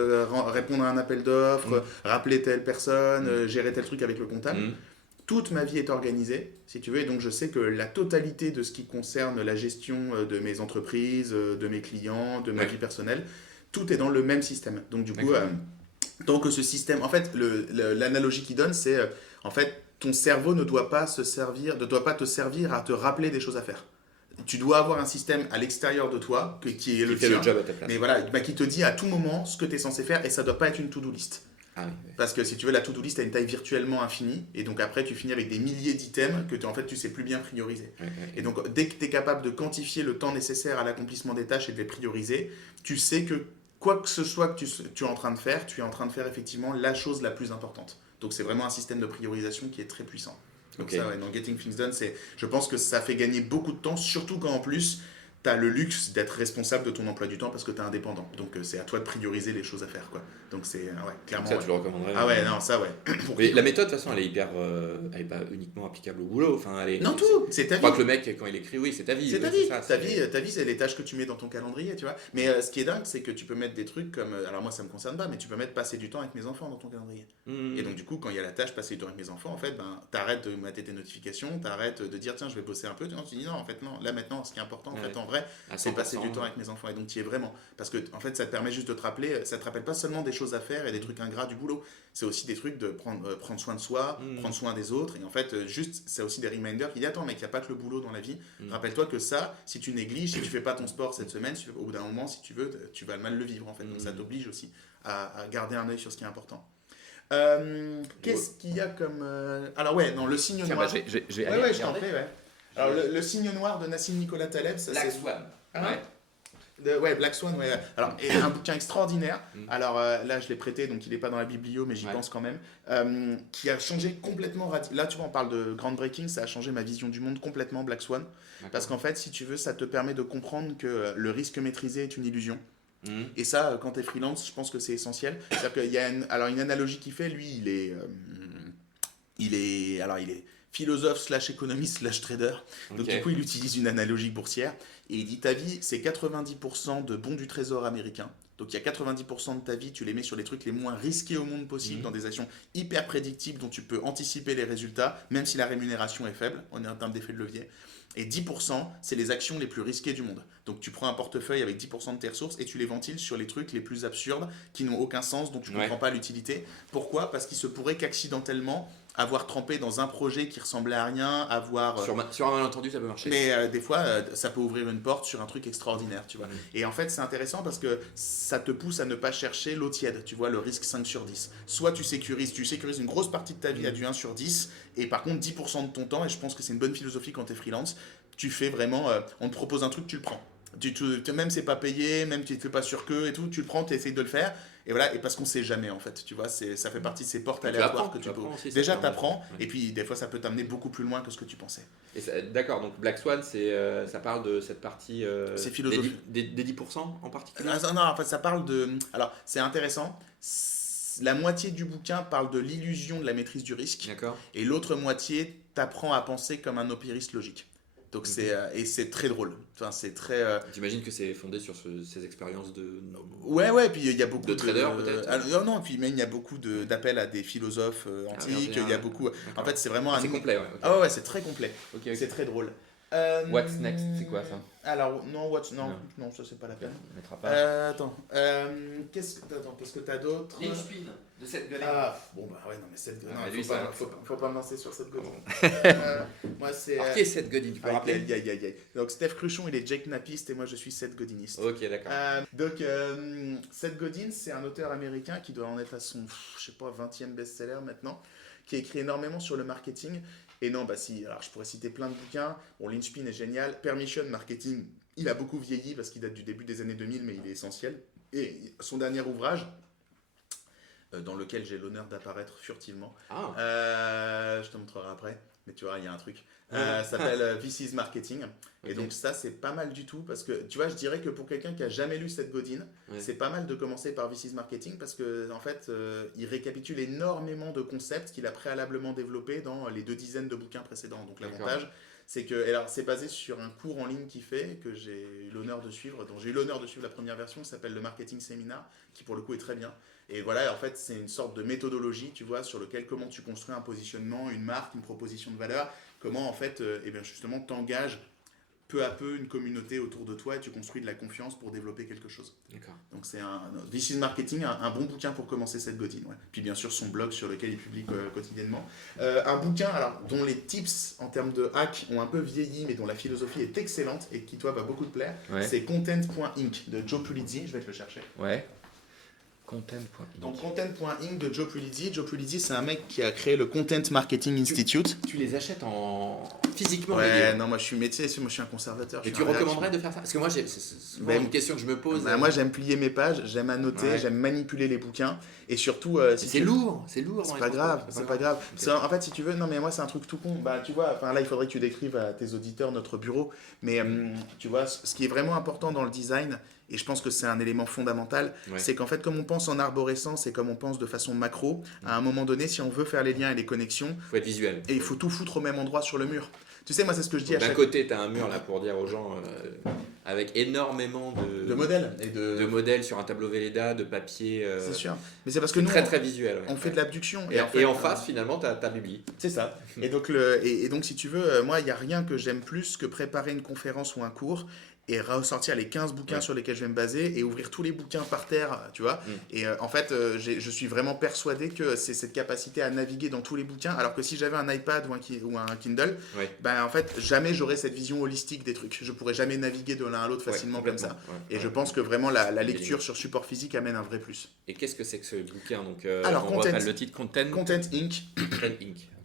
répondre à un appel d'offres, rappeler telle personne, gérer tel truc avec le comptable. Toute ma vie est organisée, si tu veux, et donc je sais que la totalité de ce qui concerne la gestion de mes entreprises, de mes clients, de ma vie personnelle, tout est dans le même système. Donc du coup, tant que ce système, en fait, l'analogie qu'il donne, c'est en fait, ton cerveau ne doit pas te servir à te rappeler des choses à faire. Tu dois avoir un système à l'extérieur de toi qui est le tien, job à ta place. mais voilà, qui te dit à tout moment ce que tu es censé faire, et ça ne doit pas être une to-do list. Ah oui. Parce que si tu veux, la to-do list a une taille virtuellement infinie, et donc après tu finis avec des milliers d'items que en fait tu sais plus bien prioriser. Et donc dès que tu es capable de quantifier le temps nécessaire à l'accomplissement des tâches et de les prioriser, tu sais que quoi que ce soit que tu es en train de faire, tu es en train de faire effectivement la chose la plus importante. Donc c'est vraiment un système de priorisation qui est très puissant. Donc ça, ouais, dans Getting Things Done, je pense que ça fait gagner beaucoup de temps, surtout quand en plus tu as le luxe d'être responsable de ton emploi du temps parce que tu es indépendant. Donc c'est à toi de prioriser les choses à faire, quoi. Donc c'est clairement. Donc ça, tu le recommanderais. Ah ouais, non, ça ouais. Mais la méthode, de toute façon, elle est hyper. Elle est pas uniquement applicable au boulot. Enfin, non, tout, c'est ta vie. Je crois que le mec, quand il écrit, oui, c'est ta vie. C'est ta vie. Ta vie, c'est les tâches que tu mets dans ton calendrier, tu vois. Mais ce qui est dingue, c'est que tu peux mettre des trucs comme. Alors moi, ça me concerne pas, mais tu peux mettre passer du temps avec mes enfants dans ton calendrier. Et donc, du coup, quand il y a la tâche passer du temps avec mes enfants, en fait, t'arrêtes de mater tes notifications, t'arrêtes de dire, tiens, je vais bosser un peu. Tu dis, non, en fait, non. Là, maintenant, ce qui est important, en fait, en vrai, c'est passer du temps avec mes enfants. Et donc, tu y es vraiment. Parce que, en fait, ça te permet juste de te rappeler, ça te rappelle pas seulement des choses à faire et des trucs ingrats du boulot. C'est aussi des trucs de prendre soin de soi, prendre soin des autres. Et en fait, juste, c'est aussi des reminders qui disent, attends, mec, il n'y a pas que le boulot dans la vie. Rappelle-toi que ça, si tu négliges, si tu fais pas ton sport cette semaine, au bout d'un moment, si tu veux, tu vas mal le vivre, en fait. Donc, ça t'oblige aussi à garder un œil sur ce qui est important. Qu'est-ce qu'il y a comme... Alors, ouais, non, le signe noir. J'ai je t'en prie, ouais. Alors, le signe noir de Nassim Nicolas Taleb, ça Black c'est... Swan. Ouais, Black Swan, ouais. Alors, et un bouquin extraordinaire. Alors là, je l'ai prêté, donc il n'est pas dans la biblio, mais j'y pense quand même. Qui a changé complètement. Là, tu vois, on parle de groundbreaking, ça a changé ma vision du monde complètement, Black Swan. Parce qu'en fait, si tu veux, ça te permet de comprendre que le risque maîtrisé est une illusion. Et ça, quand tu es freelance, je pense que c'est essentiel. C'est-à-dire qu'il y a une analogie qu'il fait, lui, il est philosophe / économiste / trader. Donc du coup, il utilise une analogie boursière. Et il dit, ta vie, c'est 90% de bons du trésor américain. Donc il y a 90% de ta vie, tu les mets sur les trucs les moins risqués au monde possible, dans des actions hyper prédictibles dont tu peux anticiper les résultats, même si la rémunération est faible, on est en termes d'effet de levier. Et 10%, c'est les actions les plus risquées du monde. Donc tu prends un portefeuille avec 10% de tes ressources et tu les ventiles sur les trucs les plus absurdes, qui n'ont aucun sens, dont tu ne comprends pas l'utilité. Pourquoi ? Parce qu'il se pourrait qu'accidentellement, avoir trempé dans un projet qui ressemblait à rien, avoir... Sur un malentendu, ça peut marcher. Mais des fois, ça peut ouvrir une porte sur un truc extraordinaire, tu vois. Et en fait, c'est intéressant parce que ça te pousse à ne pas chercher l'eau tiède, tu vois, le risque 5 sur 10. Soit tu sécurises une grosse partie de ta vie à du 1 sur 10, et par contre 10% de ton temps, et je pense que c'est une bonne philosophie quand tu es freelance, tu fais vraiment... on te propose un truc, tu le prends. Même c'est pas payé, même tu ne te fais pas sur queue et tout, tu le prends, tu essayes de le faire. Et voilà, et parce qu'on sait jamais en fait, tu vois, ça fait partie de ces portes Tu aléatoires apprends, que tu peux. aussi, ça Déjà, permet. t'apprends, Ouais. et puis des fois, ça peut t'amener beaucoup plus loin que ce que tu pensais. D'accord, donc Black Swan, ça parle de cette partie C'est des, philosophique. des 10% en particulier. Non, en fait, ça parle de. Alors, c'est intéressant. La moitié du bouquin parle de l'illusion de la maîtrise du risque, D'accord. et l'autre moitié t'apprend à penser comme un opériste logique. Donc et c'est très drôle. Enfin, c'est très. J'imagine que c'est fondé sur ces expériences Ouais, puis il y a beaucoup de traders, peut-être. Non, puis même il y a beaucoup d'appels à des philosophes antiques. Il y a beaucoup. En D'accord. fait, c'est vraiment un. C'est complet, ouais. Ok. Ah ouais, c'est très complet. Ok. C'est très drôle. What's next, c'est quoi ça? Alors, non, non, ça c'est pas la peine. On mettra pas. Attends, qu'est-ce que t'as d'autre? Linchpin de cette gueule. Ah, bon bah ouais, non mais Seth Godin, lui, faut pas me lancer sur Seth Godin. Moi c'est... Alors, qui est cette Godin? Tu peux rappeler? Aïe. Donc Steph Cruchon, il est Jake Nappiste et moi je suis Seth Godiniste. Ok, d'accord. Donc Seth Godin, c'est un auteur américain qui doit en être à son, je sais pas, 20e best-seller maintenant, qui a écrit énormément sur le marketing. Et non, bah si, alors je pourrais citer plein de bouquins. Bon, Linchpin est génial. Permission Marketing, il a beaucoup vieilli parce qu'il date du début des années 2000, mais il est essentiel. Et son dernier ouvrage, dans lequel j'ai l'honneur d'apparaître furtivement, je te montrerai après, mais tu vois, il y a un truc, s'appelle This is Marketing. Et Ok. donc ça, c'est pas mal du tout, parce que, tu vois, je dirais que pour quelqu'un qui a jamais lu Seth Godin, c'est pas mal de commencer par This is Marketing, parce que en fait, il récapitule énormément de concepts qu'il a préalablement développés dans les 2 dizaines de bouquins précédents. Donc l'avantage, c'est que, alors c'est basé sur un cours en ligne qu'il fait, que j'ai eu l'honneur de suivre, dont j'ai eu l'honneur de suivre la première version, qui s'appelle le Marketing Seminar, qui pour le coup est très bien. Et voilà, en fait, c'est une sorte de méthodologie, tu vois, sur lequel comment tu construis un positionnement, une marque, une proposition de valeur, comment en fait, eh bien justement, t'engages peu à peu une communauté autour de toi et tu construis de la confiance pour développer quelque chose. D'accord. Donc c'est This is Marketing, un bon bouquin pour commencer Seth Godin. Ouais. Puis bien sûr son blog sur lequel il publie quotidiennement. Un bouquin alors, dont les tips en termes de hack ont un peu vieilli mais dont la philosophie est excellente et qui toi va beaucoup te plaire, c'est Content.inc de Joe Pulizzi, je vais te le chercher. Ouais. Content.inc. Donc Content.inc de Joe Pulizzi. Joe Pulizzi, c'est un mec qui a créé le Content Marketing Institute. Tu les achètes physiquement? Ouais, non, moi je suis métier, moi je suis un conservateur. Et tu recommanderais de faire ça? Parce que moi, c'est souvent une question que je me pose. Bah, moi j'aime plier mes pages, j'aime annoter, j'aime manipuler les bouquins. Et surtout. C'est lourd. C'est pas grave, c'est pas grave. Okay. En fait, si tu veux, non mais moi c'est un truc tout con. Bah tu vois, là il faudrait que tu décrives à tes auditeurs notre bureau. Mais tu vois, ce qui est vraiment important dans le design, et je pense que c'est un élément fondamental, c'est qu'en fait, comme on pense en arborescence et comme on pense de façon macro, à un moment donné, si on veut faire les liens et les connexions, faut être visuel. Et il faut tout foutre au même endroit sur le mur. Tu sais, moi, c'est ce que je dis à chaque... D'un côté, tu as un mur là pour dire aux gens, avec énormément de modèles. Et de modèles sur un tableau Velleda, de papier. C'est sûr. Mais c'est parce que nous, très visuel. On fait de l'abduction. Et en face, finalement, tu as ta bibli. C'est ça. Et donc, donc, si tu veux, moi, il n'y a rien que j'aime plus que préparer une conférence ou un cours et ressortir les 15 bouquins sur lesquels je vais me baser et ouvrir tous les bouquins par terre, tu vois. Et en fait, je suis vraiment persuadé que c'est cette capacité à naviguer dans tous les bouquins, alors que si j'avais un iPad ou un Kindle, ben en fait, jamais j'aurais cette vision holistique des trucs. Je pourrais jamais naviguer de l'un à l'autre facilement comme ça. Et je pense que vraiment la lecture sur support physique amène un vrai plus. Et qu'est-ce que c'est que ce bouquin? Donc, alors, on rappelle le titre, Content Inc. Content Inc.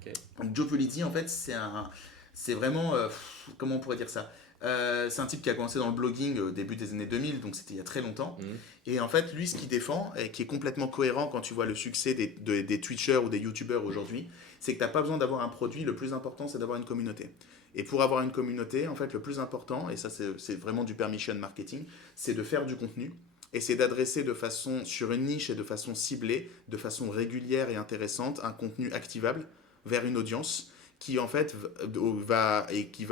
Okay. Donc, Joe Pulizzi, en fait, c'est vraiment... comment on pourrait dire ça? C'est un type qui a commencé dans le blogging au début des années 2000, donc c'était il y a très longtemps. Et en fait, lui, ce qu'il défend, et qui est complètement cohérent quand tu vois le succès des Twitchers ou des YouTubers aujourd'hui, c'est que tu n'as pas besoin d'avoir un produit, le plus important, c'est d'avoir une communauté. Et pour avoir une communauté, en fait, le plus important, et ça c'est vraiment du permission marketing, c'est de faire du contenu, et c'est d'adresser de façon, sur une niche et de façon ciblée, de façon régulière et intéressante, un contenu activable vers une audience qui en fait va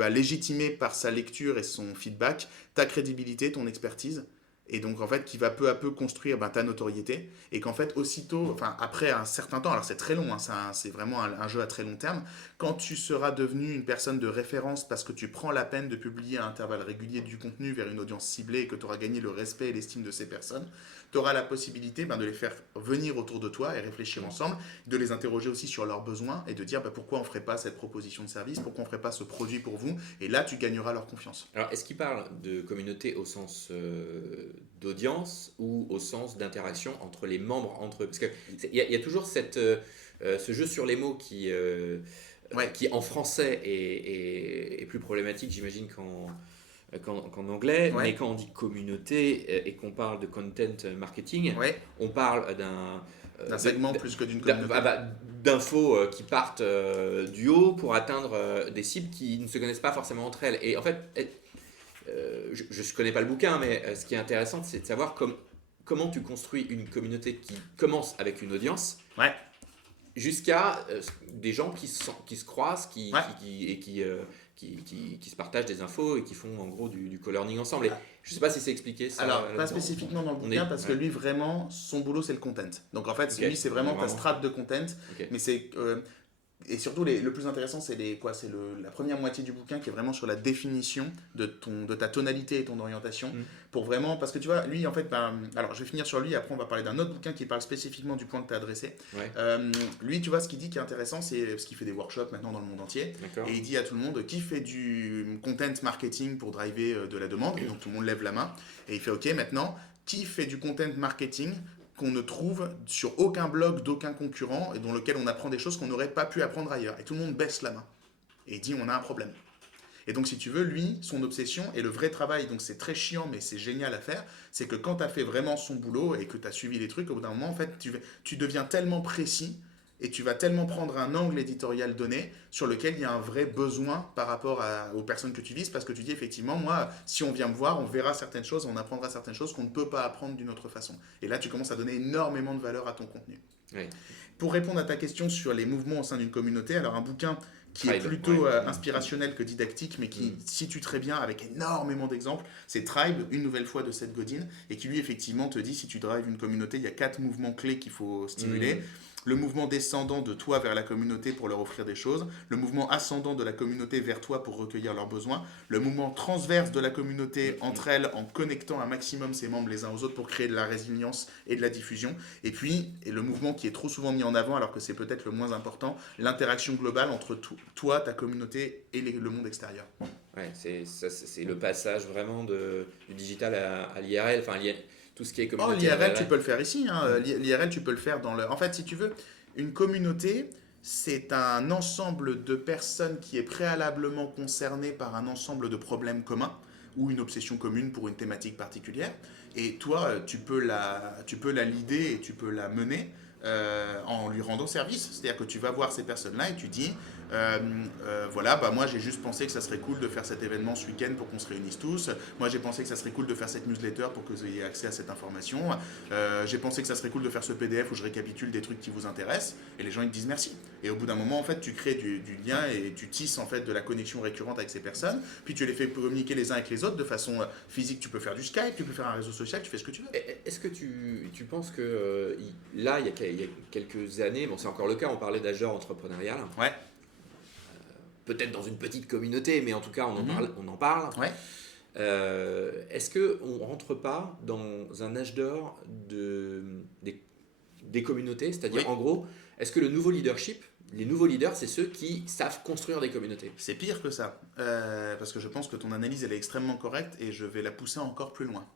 légitimer par sa lecture et son feedback ta crédibilité, ton expertise, et donc en fait qui va peu à peu construire ta notoriété, et qu'en fait aussitôt, enfin après un certain temps, alors c'est très long, hein, c'est vraiment un jeu à très long terme, quand tu seras devenu une personne de référence parce que tu prends la peine de publier à intervalles réguliers du contenu vers une audience ciblée et que tu auras gagné le respect et l'estime de ces personnes, tu auras la possibilité de les faire venir autour de toi et réfléchir ensemble, de les interroger aussi sur leurs besoins et de dire pourquoi on ne ferait pas cette proposition de service, pourquoi on ne ferait pas ce produit pour vous, et là tu gagneras leur confiance. Alors est-ce qu'il parle de communauté au sens d'audience ou au sens d'interaction entre les membres entre eux? Parce qu'il y a toujours ce jeu sur les mots qui en français est plus problématique, j'imagine, qu'en anglais, Ouais. mais quand on dit communauté et qu'on parle de content marketing, Ouais, on parle d'un segment plus que d'une communauté. d'infos qui partent du haut pour atteindre des cibles qui ne se connaissent pas forcément entre elles. Et en fait, je ne connais pas le bouquin, mais ce qui est intéressant, c'est de savoir comment tu construis une communauté qui commence avec une audience Ouais. jusqu'à des gens qui se croisent Ouais. qui se partagent des infos et qui font en gros du co-learning ensemble. Et je ne sais pas si c'est expliqué ça. Alors, pas là-dedans. spécifiquement dans le On bouquin, est- parce que ouais. lui, vraiment, son boulot, c'est le content. Donc, en fait, Ok. lui, c'est vraiment ta Vraiment. strate de content. Ok. Mais c'est... et surtout, le plus intéressant, c'est la première moitié du bouquin qui est vraiment sur la définition de ta tonalité et ton orientation. Mm. Pour vraiment... Parce que tu vois, lui, en fait... alors, je vais finir sur lui. Après, on va parler d'un autre bouquin qui parle spécifiquement du point que tu as adressé. Ouais. Lui, tu vois, ce qu'il dit qui est intéressant, c'est... Parce qu'il fait des workshops maintenant dans le monde entier. D'accord. Et il dit à tout le monde qui fait du content marketing pour driver de la demande. Et donc tout le monde lève la main. Et il fait OK, maintenant, qui fait du content marketing qu'on ne trouve sur aucun blog d'aucun concurrent et dans lequel on apprend des choses qu'on n'aurait pas pu apprendre ailleurs. Et tout le monde baisse la main. Et il dit on a un problème. Et donc, si tu veux, lui, son obsession et le vrai travail, donc c'est très chiant, mais c'est génial à faire, c'est que quand tu as fait vraiment son boulot et que tu as suivi les trucs, au bout d'un moment, en fait, tu deviens tellement précis et tu vas tellement prendre un angle éditorial donné sur lequel il y a un vrai besoin par rapport aux personnes que tu vises, parce que tu dis effectivement, moi, si on vient me voir, on verra certaines choses, on apprendra certaines choses qu'on ne peut pas apprendre d'une autre façon. Et là, tu commences à donner énormément de valeur à ton contenu. Oui. Pour répondre à ta question sur les mouvements au sein d'une communauté, alors un bouquin qui est Tribe, plutôt ouais. inspirationnel que didactique, mais qui situe très bien avec énormément d'exemples, c'est Tribe, une nouvelle fois de Seth Godin, et qui lui effectivement te dit si tu drives une communauté, il y a 4 mouvements clés qu'il faut stimuler. Le mouvement descendant de toi vers la communauté pour leur offrir des choses, le mouvement ascendant de la communauté vers toi pour recueillir leurs besoins, le mouvement transverse de la communauté entre elles en connectant un maximum ses membres les uns aux autres pour créer de la résilience et de la diffusion, et puis et le mouvement qui est trop souvent mis en avant alors que c'est peut-être le moins important, l'interaction globale entre toi, ta communauté et le monde extérieur. Ouais, c'est le passage vraiment du digital à l'IRL, enfin tout ce qui est Oh, communauté. l'IRL, tu peux le faire ici. Hein. L'IRL, tu peux le faire dans le... En fait, si tu veux, une communauté, c'est un ensemble de personnes qui est préalablement concerné par un ensemble de problèmes communs ou une obsession commune pour une thématique particulière. Et toi, tu peux la leader et tu peux la mener en lui rendant service. C'est-à-dire que tu vas voir ces personnes-là et tu dis... voilà, bah moi j'ai juste pensé que ça serait cool de faire cet événement ce week-end pour qu'on se réunisse tous. Moi j'ai pensé que ça serait cool de faire cette newsletter pour que vous ayez accès à cette information. J'ai pensé que ça serait cool de faire ce PDF où je récapitule des trucs qui vous intéressent. Et les gens ils te disent merci. Et au bout d'un moment en fait tu crées du lien et tu tisses en fait de la connexion récurrente avec ces personnes. Puis tu les fais communiquer les uns avec les autres de façon physique. Tu peux faire du Skype, tu peux faire un réseau social, tu fais ce que tu veux. Est-ce que tu penses que là, il y a quelques années, bon c'est encore le cas, on parlait d'agent entrepreneurial. Ouais. Peut-être dans une petite communauté, mais en tout cas on en parle. Ouais. Est-ce qu'on ne rentre pas dans un âge d'or des communautés? C'est-à-dire, Oui. en gros, est-ce que le nouveau leadership, les nouveaux leaders, c'est ceux qui savent construire des communautés? C'est pire que ça, parce que je pense que ton analyse elle est extrêmement correcte et je vais la pousser encore plus loin.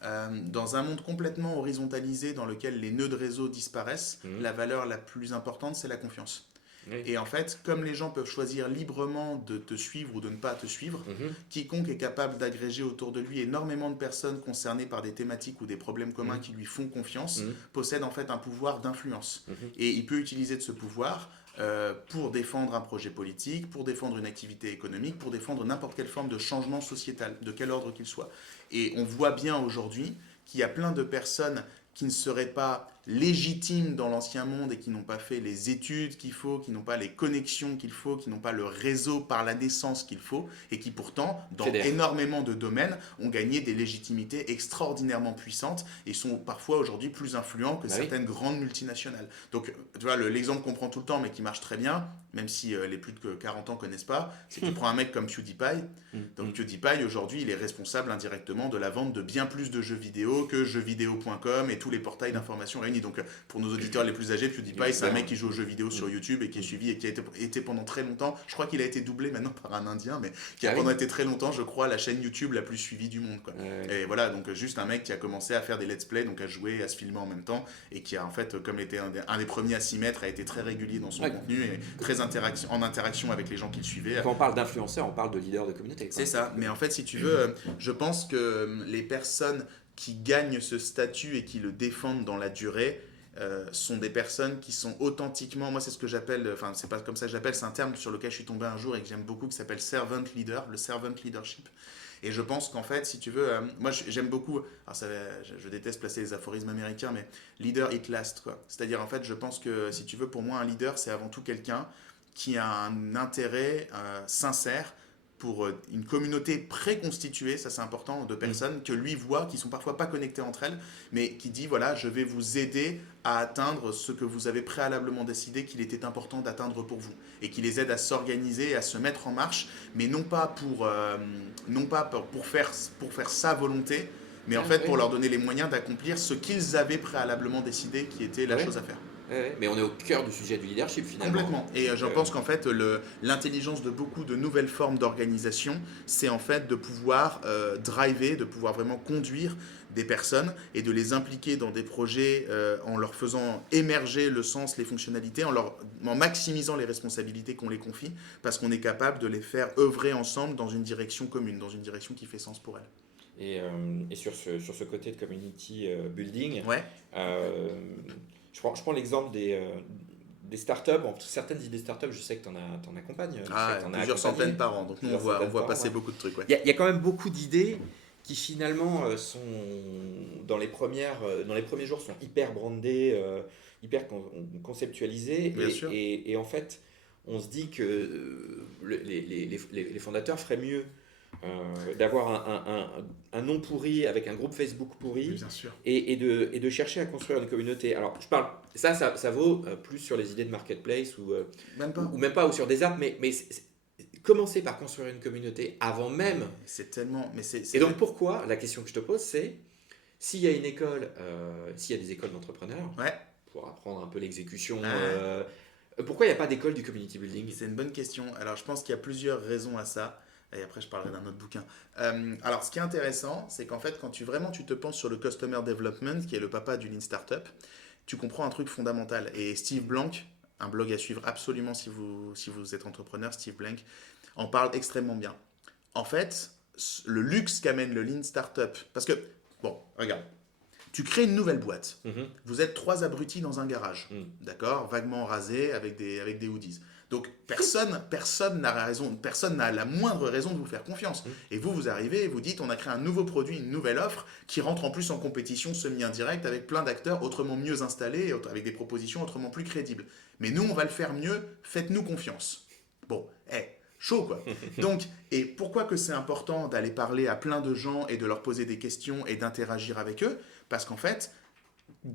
Dans un monde complètement horizontalisé dans lequel les nœuds de réseau disparaissent, la valeur la plus importante c'est la confiance. Oui. Et en fait, comme les gens peuvent choisir librement de te suivre ou de ne pas te suivre, quiconque est capable d'agréger autour de lui énormément de personnes concernées par des thématiques ou des problèmes communs qui lui font confiance, possède en fait un pouvoir d'influence. Et il peut utiliser de ce pouvoir pour défendre un projet politique, pour défendre une activité économique, pour défendre n'importe quelle forme de changement sociétal, de quel ordre qu'il soit. Et on voit bien aujourd'hui qu'il y a plein de personnes qui ne seraient pas légitimes dans l'ancien monde et qui n'ont pas fait les études qu'il faut, qui n'ont pas les connexions qu'il faut, qui n'ont pas le réseau par la naissance qu'il faut, et qui pourtant, dans énormément de domaines, ont gagné des légitimités extraordinairement puissantes et sont parfois aujourd'hui plus influents que certaines grandes multinationales. Donc, tu vois, l'exemple qu'on prend tout le temps, mais qui marche très bien, même si les plus de 40 ans ne connaissent pas, c'est que tu prends un mec comme PewDiePie. Donc PewDiePie, aujourd'hui, il est responsable indirectement de la vente de bien plus de jeux vidéo que jeuxvideo.com et tous les portails d'information réunis. Bunny. Donc pour nos auditeurs les plus âgés, PewDiePie, c'est un mec qui joue aux jeux vidéo sur YouTube et qui est suivi et qui a été pendant très longtemps, je crois qu'il a été doublé maintenant par un Indien, mais qui a pendant été très longtemps, je crois, la chaîne YouTube la plus suivie du monde, quoi. Et voilà, donc juste un mec qui a commencé à faire des let's play, donc à jouer, à se filmer en même temps, et qui a en fait, comme était un des premiers à s'y mettre, a été très régulier dans son contenu et très en interaction avec les gens qui le suivaient. Quand on parle d'influenceurs, on parle de leader de communauté, quoi. C'est ça, mais en fait, si tu veux, je pense que les personnes qui gagnent ce statut et qui le défendent dans la durée sont des personnes qui sont authentiquement, moi c'est ce que j'appelle, enfin c'est pas comme ça que j'appelle, c'est un terme sur lequel je suis tombé un jour et que j'aime beaucoup, qui s'appelle servant leader, le servant leadership. Et je pense qu'en fait, si tu veux, moi j'aime beaucoup, alors je déteste placer les aphorismes américains, mais leader it last, quoi. C'est-à-dire en fait, je pense que si tu veux, pour moi un leader c'est avant tout quelqu'un qui a un intérêt sincère pour une communauté préconstituée, ça c'est important, de personnes que lui voit, qui sont parfois pas connectées entre elles, mais qui dit voilà, je vais vous aider à atteindre ce que vous avez préalablement décidé qu'il était important d'atteindre pour vous, et qui les aide à s'organiser, à se mettre en marche, mais non pas pour faire sa volonté, mais en fait pour leur donner les moyens d'accomplir ce qu'ils avaient préalablement décidé qui était la chose à faire. Mais on est au cœur du sujet du leadership finalement. Complètement. Et je pense qu'en fait, l'intelligence de beaucoup de nouvelles formes d'organisation, c'est en fait de pouvoir driver, de pouvoir vraiment conduire des personnes et de les impliquer dans des projets en leur faisant émerger le sens, les fonctionnalités, en maximisant les responsabilités qu'on les confie, parce qu'on est capable de les faire œuvrer ensemble dans une direction commune, dans une direction qui fait sens pour elles. Et sur ce côté de community building, ouais. Je prends l'exemple des startups. Bon, certaines idées startups, je sais que tu en accompagnes. Plusieurs centaines par an. Donc nous, on voit passer beaucoup de trucs. Il y a quand même beaucoup d'idées qui finalement sont dans les premiers jours sont hyper brandées, hyper conceptualisées. Et en fait, on se dit que les fondateurs feraient mieux d'avoir un nom pourri avec un groupe Facebook pourri, bien sûr. Et de chercher à construire une communauté. Alors je parle, ça vaut plus sur les idées de marketplace ou même pas ou sur des apps, mais commencer par construire une communauté avant même. C'est tellement. Et donc pourquoi, la question que je te pose, c'est s'il y a une école, s'il y a des écoles d'entrepreneurs pour apprendre un peu l'exécution. Pourquoi il n'y a pas d'école du community building? C'est une bonne question. Alors je pense qu'il y a plusieurs raisons à ça. Et après, je parlerai d'un autre bouquin. Alors, ce qui est intéressant, c'est qu'en fait, quand tu te penches sur le Customer Development, qui est le papa du Lean Startup, tu comprends un truc fondamental. Et Steve Blank, un blog à suivre absolument si vous êtes entrepreneur, Steve Blank, en parle extrêmement bien. En fait, le luxe qu'amène le Lean Startup, parce que, bon, regarde, tu crées une nouvelle boîte. Vous êtes 3 abrutis dans un garage, d'accord, vaguement rasés avec des hoodies. Donc personne n'a la moindre raison de vous faire confiance. Et vous arrivez et vous dites on a créé un nouveau produit, une nouvelle offre qui rentre en plus en compétition semi-indirecte avec plein d'acteurs autrement mieux installés, avec des propositions autrement plus crédibles. Mais nous on va le faire mieux, faites-nous confiance. Bon, chaud quoi. Donc, et pourquoi que c'est important d'aller parler à plein de gens et de leur poser des questions et d'interagir avec eux? Parce qu'en fait,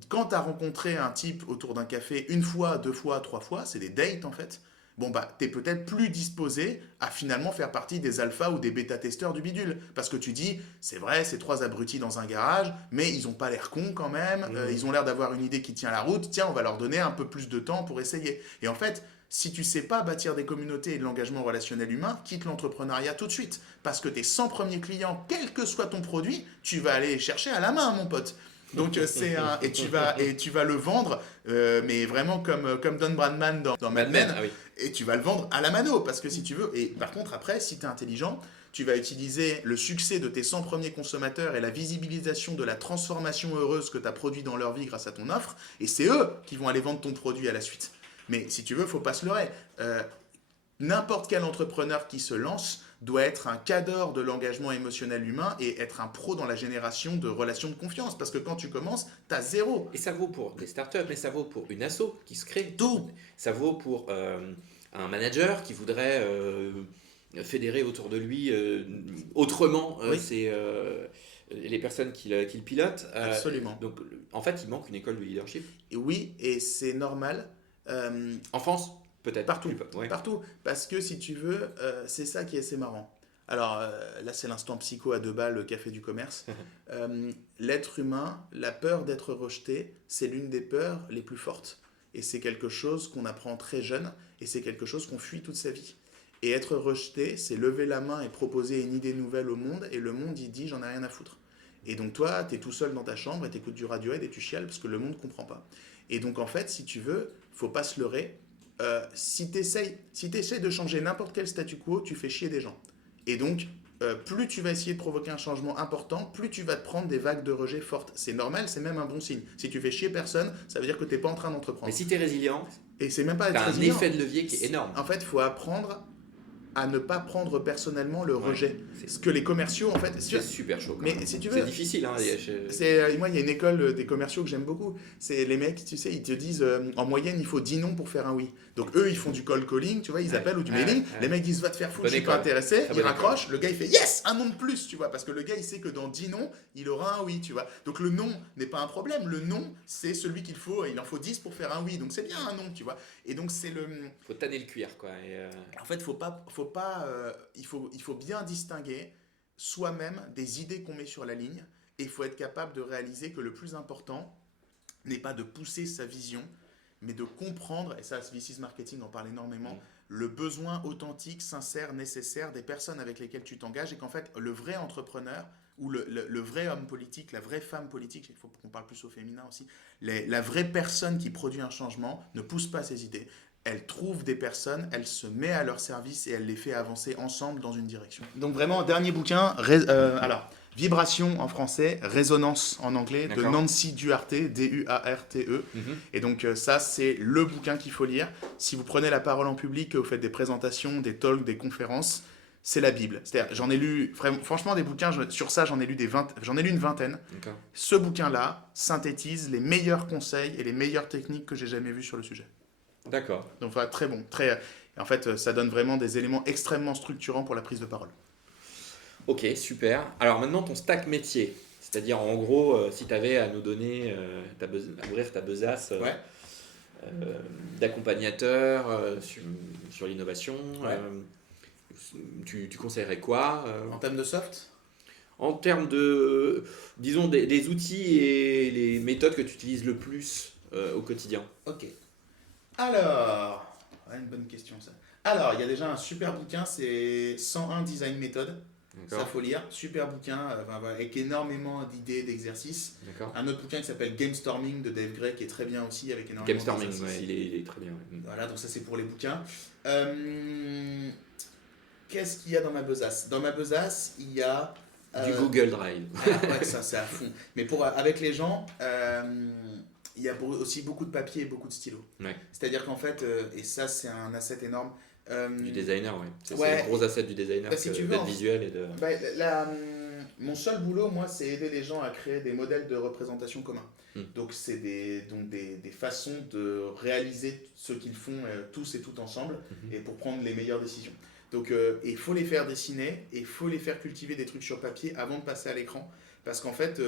quand tu as rencontré un type autour d'un café 1 fois, 2 fois, 3 fois, c'est des dates en fait, bon bah t'es peut-être plus disposé à finalement faire partie des alphas ou des bêta-testeurs du bidule. Parce que tu dis, c'est vrai, c'est 3 abrutis dans un garage, mais ils ont pas l'air cons quand même, ils ont l'air d'avoir une idée qui tient la route, tiens, on va leur donner un peu plus de temps pour essayer. Et en fait, si tu sais pas bâtir des communautés et de l'engagement relationnel humain, quitte l'entrepreneuriat tout de suite. Parce que tes 100 premiers clients, quel que soit ton produit, tu vas aller les chercher à la main, mon pote. Donc et tu vas le vendre, mais vraiment comme Don Bradman dans Mad Men, et tu vas le vendre à la mano, parce que si tu veux, et par contre après, si tu es intelligent, tu vas utiliser le succès de tes 100 premiers consommateurs et la visibilisation de la transformation heureuse que tu as produit dans leur vie grâce à ton offre, et c'est eux qui vont aller vendre ton produit à la suite. Mais si tu veux, faut pas se leurrer. N'importe quel entrepreneur qui se lance doit être un cadre de l'engagement émotionnel humain et être un pro dans la génération de relations de confiance. Parce que quand tu commences, tu as 0. Et ça vaut pour des startups, mais ça vaut pour une asso qui se crée. Tout. Ça vaut pour un manager qui voudrait fédérer autour de lui autrement les personnes qui le pilotent. Absolument. Donc en fait, il manque une école de leadership. Et oui, et c'est normal. En France, peut-être. Partout, partout. Parce que si tu veux, c'est ça qui est assez marrant. Alors là, c'est l'instant psycho à 2 balles, le café du commerce. L'être humain, la peur d'être rejeté, c'est l'une des peurs les plus fortes. Et c'est quelque chose qu'on apprend très jeune, et c'est quelque chose qu'on fuit toute sa vie. Et être rejeté, c'est lever la main et proposer une idée nouvelle au monde, et le monde, il dit, j'en ai rien à foutre. Et donc toi, tu es tout seul dans ta chambre, et tu écoutes du Radiohead, et tu chiales, parce que le monde ne comprend pas. Et donc en fait, si tu veux, faut pas se leurrer. Si tu essayes de changer n'importe quel statu quo, tu fais chier des gens. Et donc, plus tu vas essayer de provoquer un changement important, plus tu vas te prendre des vagues de rejet fortes. C'est normal, c'est même un bon signe. Si tu fais chier personne, ça veut dire que tu n'es pas en train d'entreprendre. Mais si tu es résilient, et c'est même pas tu être as un résilient. effet de levier qui est énorme. En fait, il faut apprendre à ne pas prendre personnellement le rejet. c'est- Ce que les commerciaux, en fait... C'est super chaud. quand Mais même. si tu veux... C'est difficile. Hein, Moi, il y a une école des commerciaux que j'aime beaucoup. C'est les mecs, tu sais, ils te disent en moyenne, il faut 10 noms pour faire un oui. Donc eux, ils font du cold calling, tu vois, ils appellent ou du mailing. Les mecs disent va te faire foutre, je suis pas intéressé. Ils raccrochent. Le gars, il fait yes, un nom de plus, tu vois, parce que le gars, il sait que dans 10 noms, il aura un oui, tu vois. Donc le nom n'est pas un problème. Le nom, c'est celui qu'il faut. Il en faut 10 pour faire un oui. Donc c'est bien un nom, tu vois. Et donc c'est le. Faut tanner le cuir, quoi. En fait, il faut bien distinguer soi-même des idées qu'on met sur la ligne, et il faut être capable de réaliser que le plus important n'est pas de pousser sa vision, mais de comprendre, et ça, VC's Marketing en parle énormément, le besoin authentique, sincère, nécessaire des personnes avec lesquelles tu t'engages, et qu'en fait, le vrai entrepreneur, ou le vrai homme politique, la vraie femme politique, il faut qu'on parle plus au féminin aussi, la vraie personne qui produit un changement ne pousse pas ses idées. Elle trouve des personnes, elle se met à leur service et elle les fait avancer ensemble dans une direction. Donc vraiment, dernier bouquin, Vibration en français, Résonance en anglais, de Nancy Duarte, D-U-A-R-T-E. Et donc ça, c'est le bouquin qu'il faut lire. Si vous prenez la parole en public, que vous faites des présentations, des talks, des conférences, c'est la Bible. C'est-à-dire, j'en ai lu, franchement, des bouquins, sur ça, j'en ai lu une vingtaine. Ce bouquin-là synthétise les meilleurs conseils et les meilleures techniques que j'ai jamais vues sur le sujet. D'accord. Donc voilà, très bon. En fait, ça donne vraiment des éléments extrêmement structurants pour la prise de parole. Ok, super. Alors maintenant, ton stack métier. C'est-à-dire, en gros, si tu avais à nous donner, à ouvrir ta besace d'accompagnateur sur l'innovation, tu conseillerais quoi En termes de soft ? En termes de, disons, des outils et les méthodes que tu utilises le plus au quotidien. Ok. Alors, une bonne question ça. Alors, il y a déjà un super bouquin, c'est 101 Design Method. Ça faut lire, super bouquin avec énormément d'idées, d'exercices. Un autre bouquin qui s'appelle Game Storming de Dave Gray qui est très bien aussi avec énormément d'exercices. Game Storming, il est très bien. Voilà, donc ça c'est pour les bouquins. Qu'est-ce qu'il y a dans ma besace ? Dans ma besace, il y a... du Google Drive. Ouais, ça c'est à fond. Mais avec les gens... il y a aussi beaucoup de papier et beaucoup de stylos. C'est-à-dire qu'en fait, et ça c'est un asset énorme. Du designer, oui. C'est le gros asset du designer, d'être visuel et de... Mon seul boulot, moi, c'est aider les gens à créer des modèles de représentation communs. Donc c'est des façons de réaliser ce qu'ils font tous et toutes ensemble et pour prendre les meilleures décisions. Donc il faut les faire dessiner et il faut les faire cultiver des trucs sur papier avant de passer à l'écran. Parce qu'en fait...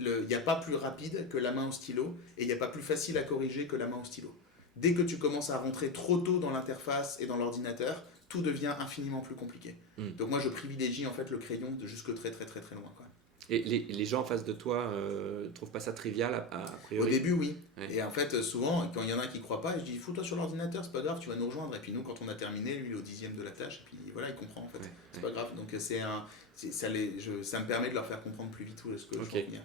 il n'y a pas plus rapide que la main au stylo et il n'y a pas plus facile à corriger que la main au stylo. Dès que tu commences à rentrer trop tôt dans l'interface et dans l'ordinateur, tout devient infiniment plus compliqué. Donc moi je privilégie en fait le crayon de jusque très très très très loin, quoi. Et les gens en face de toi ne trouvent pas ça trivial a priori? Au début oui. Et en fait souvent quand il y en a un qui ne croit pas, je dis fous-toi sur l'ordinateur, c'est pas grave, tu vas nous rejoindre. Et puis nous quand on a terminé, lui au 10e de la tâche, et puis voilà il comprend en fait. C'est pas grave. Donc ça me permet de leur faire comprendre plus vite ce que je veux dire.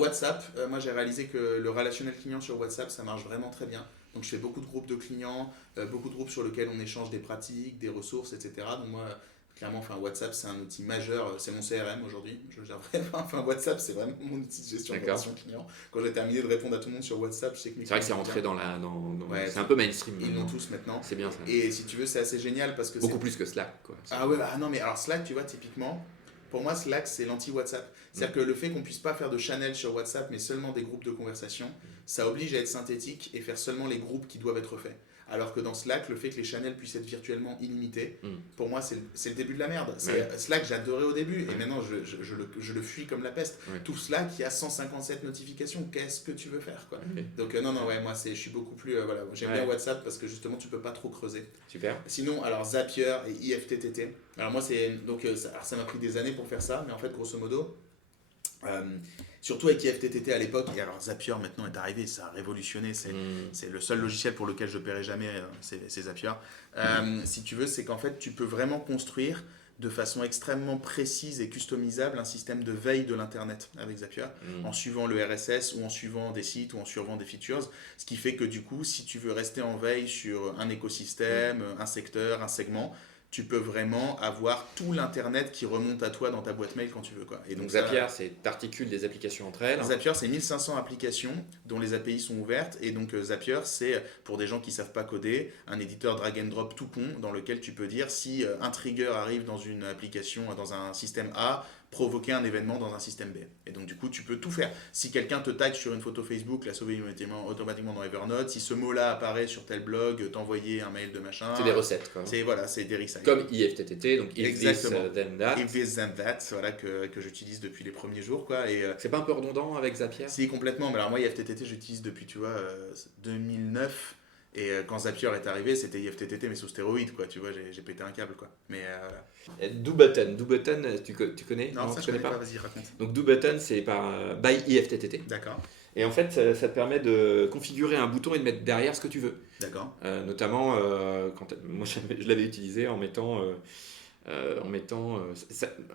WhatsApp, moi j'ai réalisé que le relationnel client sur WhatsApp ça marche vraiment très bien. Donc je fais beaucoup de groupes de clients, beaucoup de groupes sur lesquels on échange des pratiques, des ressources, etc. Donc moi clairement WhatsApp c'est un outil majeur, c'est mon CRM aujourd'hui. WhatsApp c'est vraiment mon outil de gestion de relations clients. Quand j'ai terminé de répondre à tout le monde sur WhatsApp, je sais que c'est vrai que c'est rentré c'est un peu mainstream. Ils l'ont tous maintenant. C'est bien ça. Et si tu veux c'est assez génial parce que beaucoup plus que Slack, quoi. Non mais alors Slack tu vois typiquement. Pour moi, Slack, c'est l'anti-WhatsApp. C'est-à-dire que le fait qu'on ne puisse pas faire de channel sur WhatsApp, mais seulement des groupes de conversation, ça oblige à être synthétique et faire seulement les groupes qui doivent être faits. Alors que dans Slack, le fait que les channels puissent être virtuellement illimités, pour moi, c'est le début de la merde. Slack, j'adorais au début, et maintenant, je le fuis comme la peste. Tout Slack, il y a 157 notifications. Qu'est-ce que tu veux faire, quoi. Donc, non, moi, je suis beaucoup plus... voilà, j'aime bien WhatsApp parce que justement, tu peux pas trop creuser. Super. Sinon, alors Zapier et IFTTT. Alors moi, ça m'a pris des années pour faire ça, mais en fait, grosso modo... surtout avec IFTTT à l'époque, et alors Zapier maintenant est arrivé, ça a révolutionné, c'est le seul logiciel pour lequel je paierai jamais, c'est Zapier. Si tu veux, c'est qu'en fait tu peux vraiment construire de façon extrêmement précise et customisable un système de veille de l'internet avec Zapier, en suivant le RSS ou en suivant des sites ou en suivant des features, ce qui fait que du coup, si tu veux rester en veille sur un écosystème, un secteur, un segment, tu peux vraiment avoir tout l'internet qui remonte à toi dans ta boîte mail quand tu veux, quoi. Et donc Zapier, t'articules des applications entre elles. Zapier, c'est 1500 applications dont les API sont ouvertes. Et donc Zapier, c'est, pour des gens qui ne savent pas coder, un éditeur drag and drop tout con dans lequel tu peux dire si un trigger arrive dans une application, dans un système A, provoquer un événement dans un système B. Et donc du coup, tu peux tout faire. Si quelqu'un te tag sur une photo Facebook, la sauver automatiquement dans Evernote. Si ce mot-là apparaît sur tel blog, t'envoyer un mail de machin. C'est des recettes, quoi. C'est des recycles. Comme IFTTT, donc if this, then that. If this, then that, voilà, que j'utilise depuis les premiers jours, quoi. Et, c'est pas un peu redondant avec Zapier? Si, complètement. Mais alors moi, IFTTT, j'utilise depuis, tu vois, 2009. Et quand Zapier est arrivé, c'était IFTTT mais sous stéroïdes, quoi. Tu vois, j'ai pété un câble, quoi. Mais voilà. DoButton, tu connais? Non, ça je connais pas. Vas-y, raconte. Donc DoButton, c'est par by IFTTT. D'accord. Et en fait, ça te permet de configurer un bouton et de mettre derrière ce que tu veux. D'accord. Notamment, moi je l'avais utilisé en mettant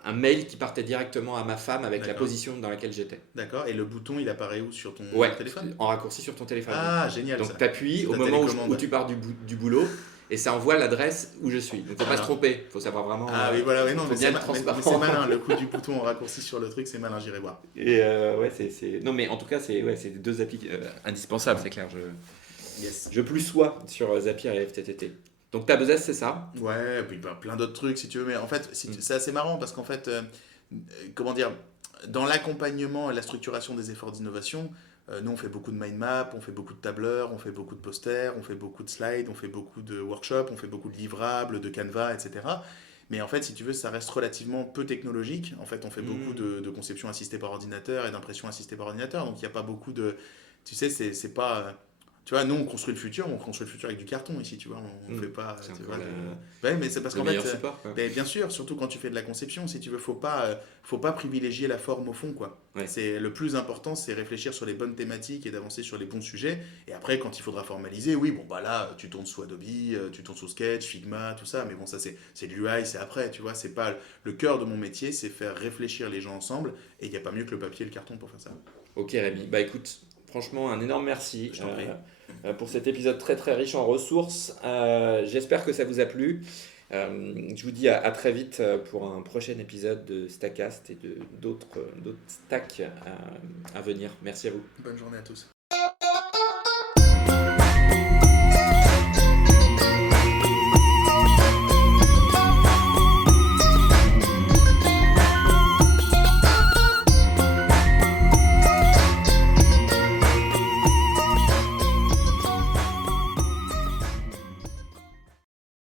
un mail qui partait directement à ma femme avec la position dans laquelle j'étais. D'accord, et le bouton il apparaît où sur ton téléphone? En raccourci sur ton téléphone. Ah, génial. Donc tu appuies au moment où tu pars du boulot et ça envoie l'adresse où je suis. Donc faut pas se tromper, faut savoir vraiment. Ah oui, voilà, oui, non, mais c'est malin, le coup du bouton en raccourci sur le truc, c'est malin, j'irai voir. Et non, mais en tout cas, c'est deux applis indispensables, c'est clair. Je plus sois sur Zapier et FTTT. Donc ta besace, c'est ça? Ouais, et puis plein d'autres trucs si tu veux, mais en fait, c'est assez marrant parce qu'en fait, comment dire, dans l'accompagnement et la structuration des efforts d'innovation, nous on fait beaucoup de mind map, on fait beaucoup de tableurs, on fait beaucoup de posters, on fait beaucoup de slides, on fait beaucoup de workshops, on fait beaucoup de livrables, de Canva, etc. Mais en fait, si tu veux, ça reste relativement peu technologique. En fait, on fait beaucoup de conception assistée par ordinateur et d'impression assistée par ordinateur, donc il n'y a pas beaucoup de... Tu sais, c'est pas... Tu vois, nous on construit le futur avec du carton ici, tu vois, on fait pas... Ouais, mais c'est parce qu'en fait... Support, bien sûr, surtout quand tu fais de la conception, si tu veux, faut pas privilégier la forme au fond, quoi. Ouais. C'est, le plus important, c'est réfléchir sur les bonnes thématiques et d'avancer sur les bons sujets, et après, quand il faudra formaliser, oui, bon, bah là, tu tournes sous Adobe, tu tournes sous Sketch, Figma, tout ça, mais bon, ça c'est de l'UI, c'est après, tu vois, c'est pas... Le cœur de mon métier, c'est faire réfléchir les gens ensemble, et il n'y a pas mieux que le papier et le carton pour faire ça. Ok Rémi, bah écoute, franchement un énorme merci pour cet épisode très très riche en ressources. J'espère que ça vous a plu. Je vous dis à très vite pour un prochain épisode de Stackcast et d'autres stacks à venir. Merci à vous. Bonne journée à tous.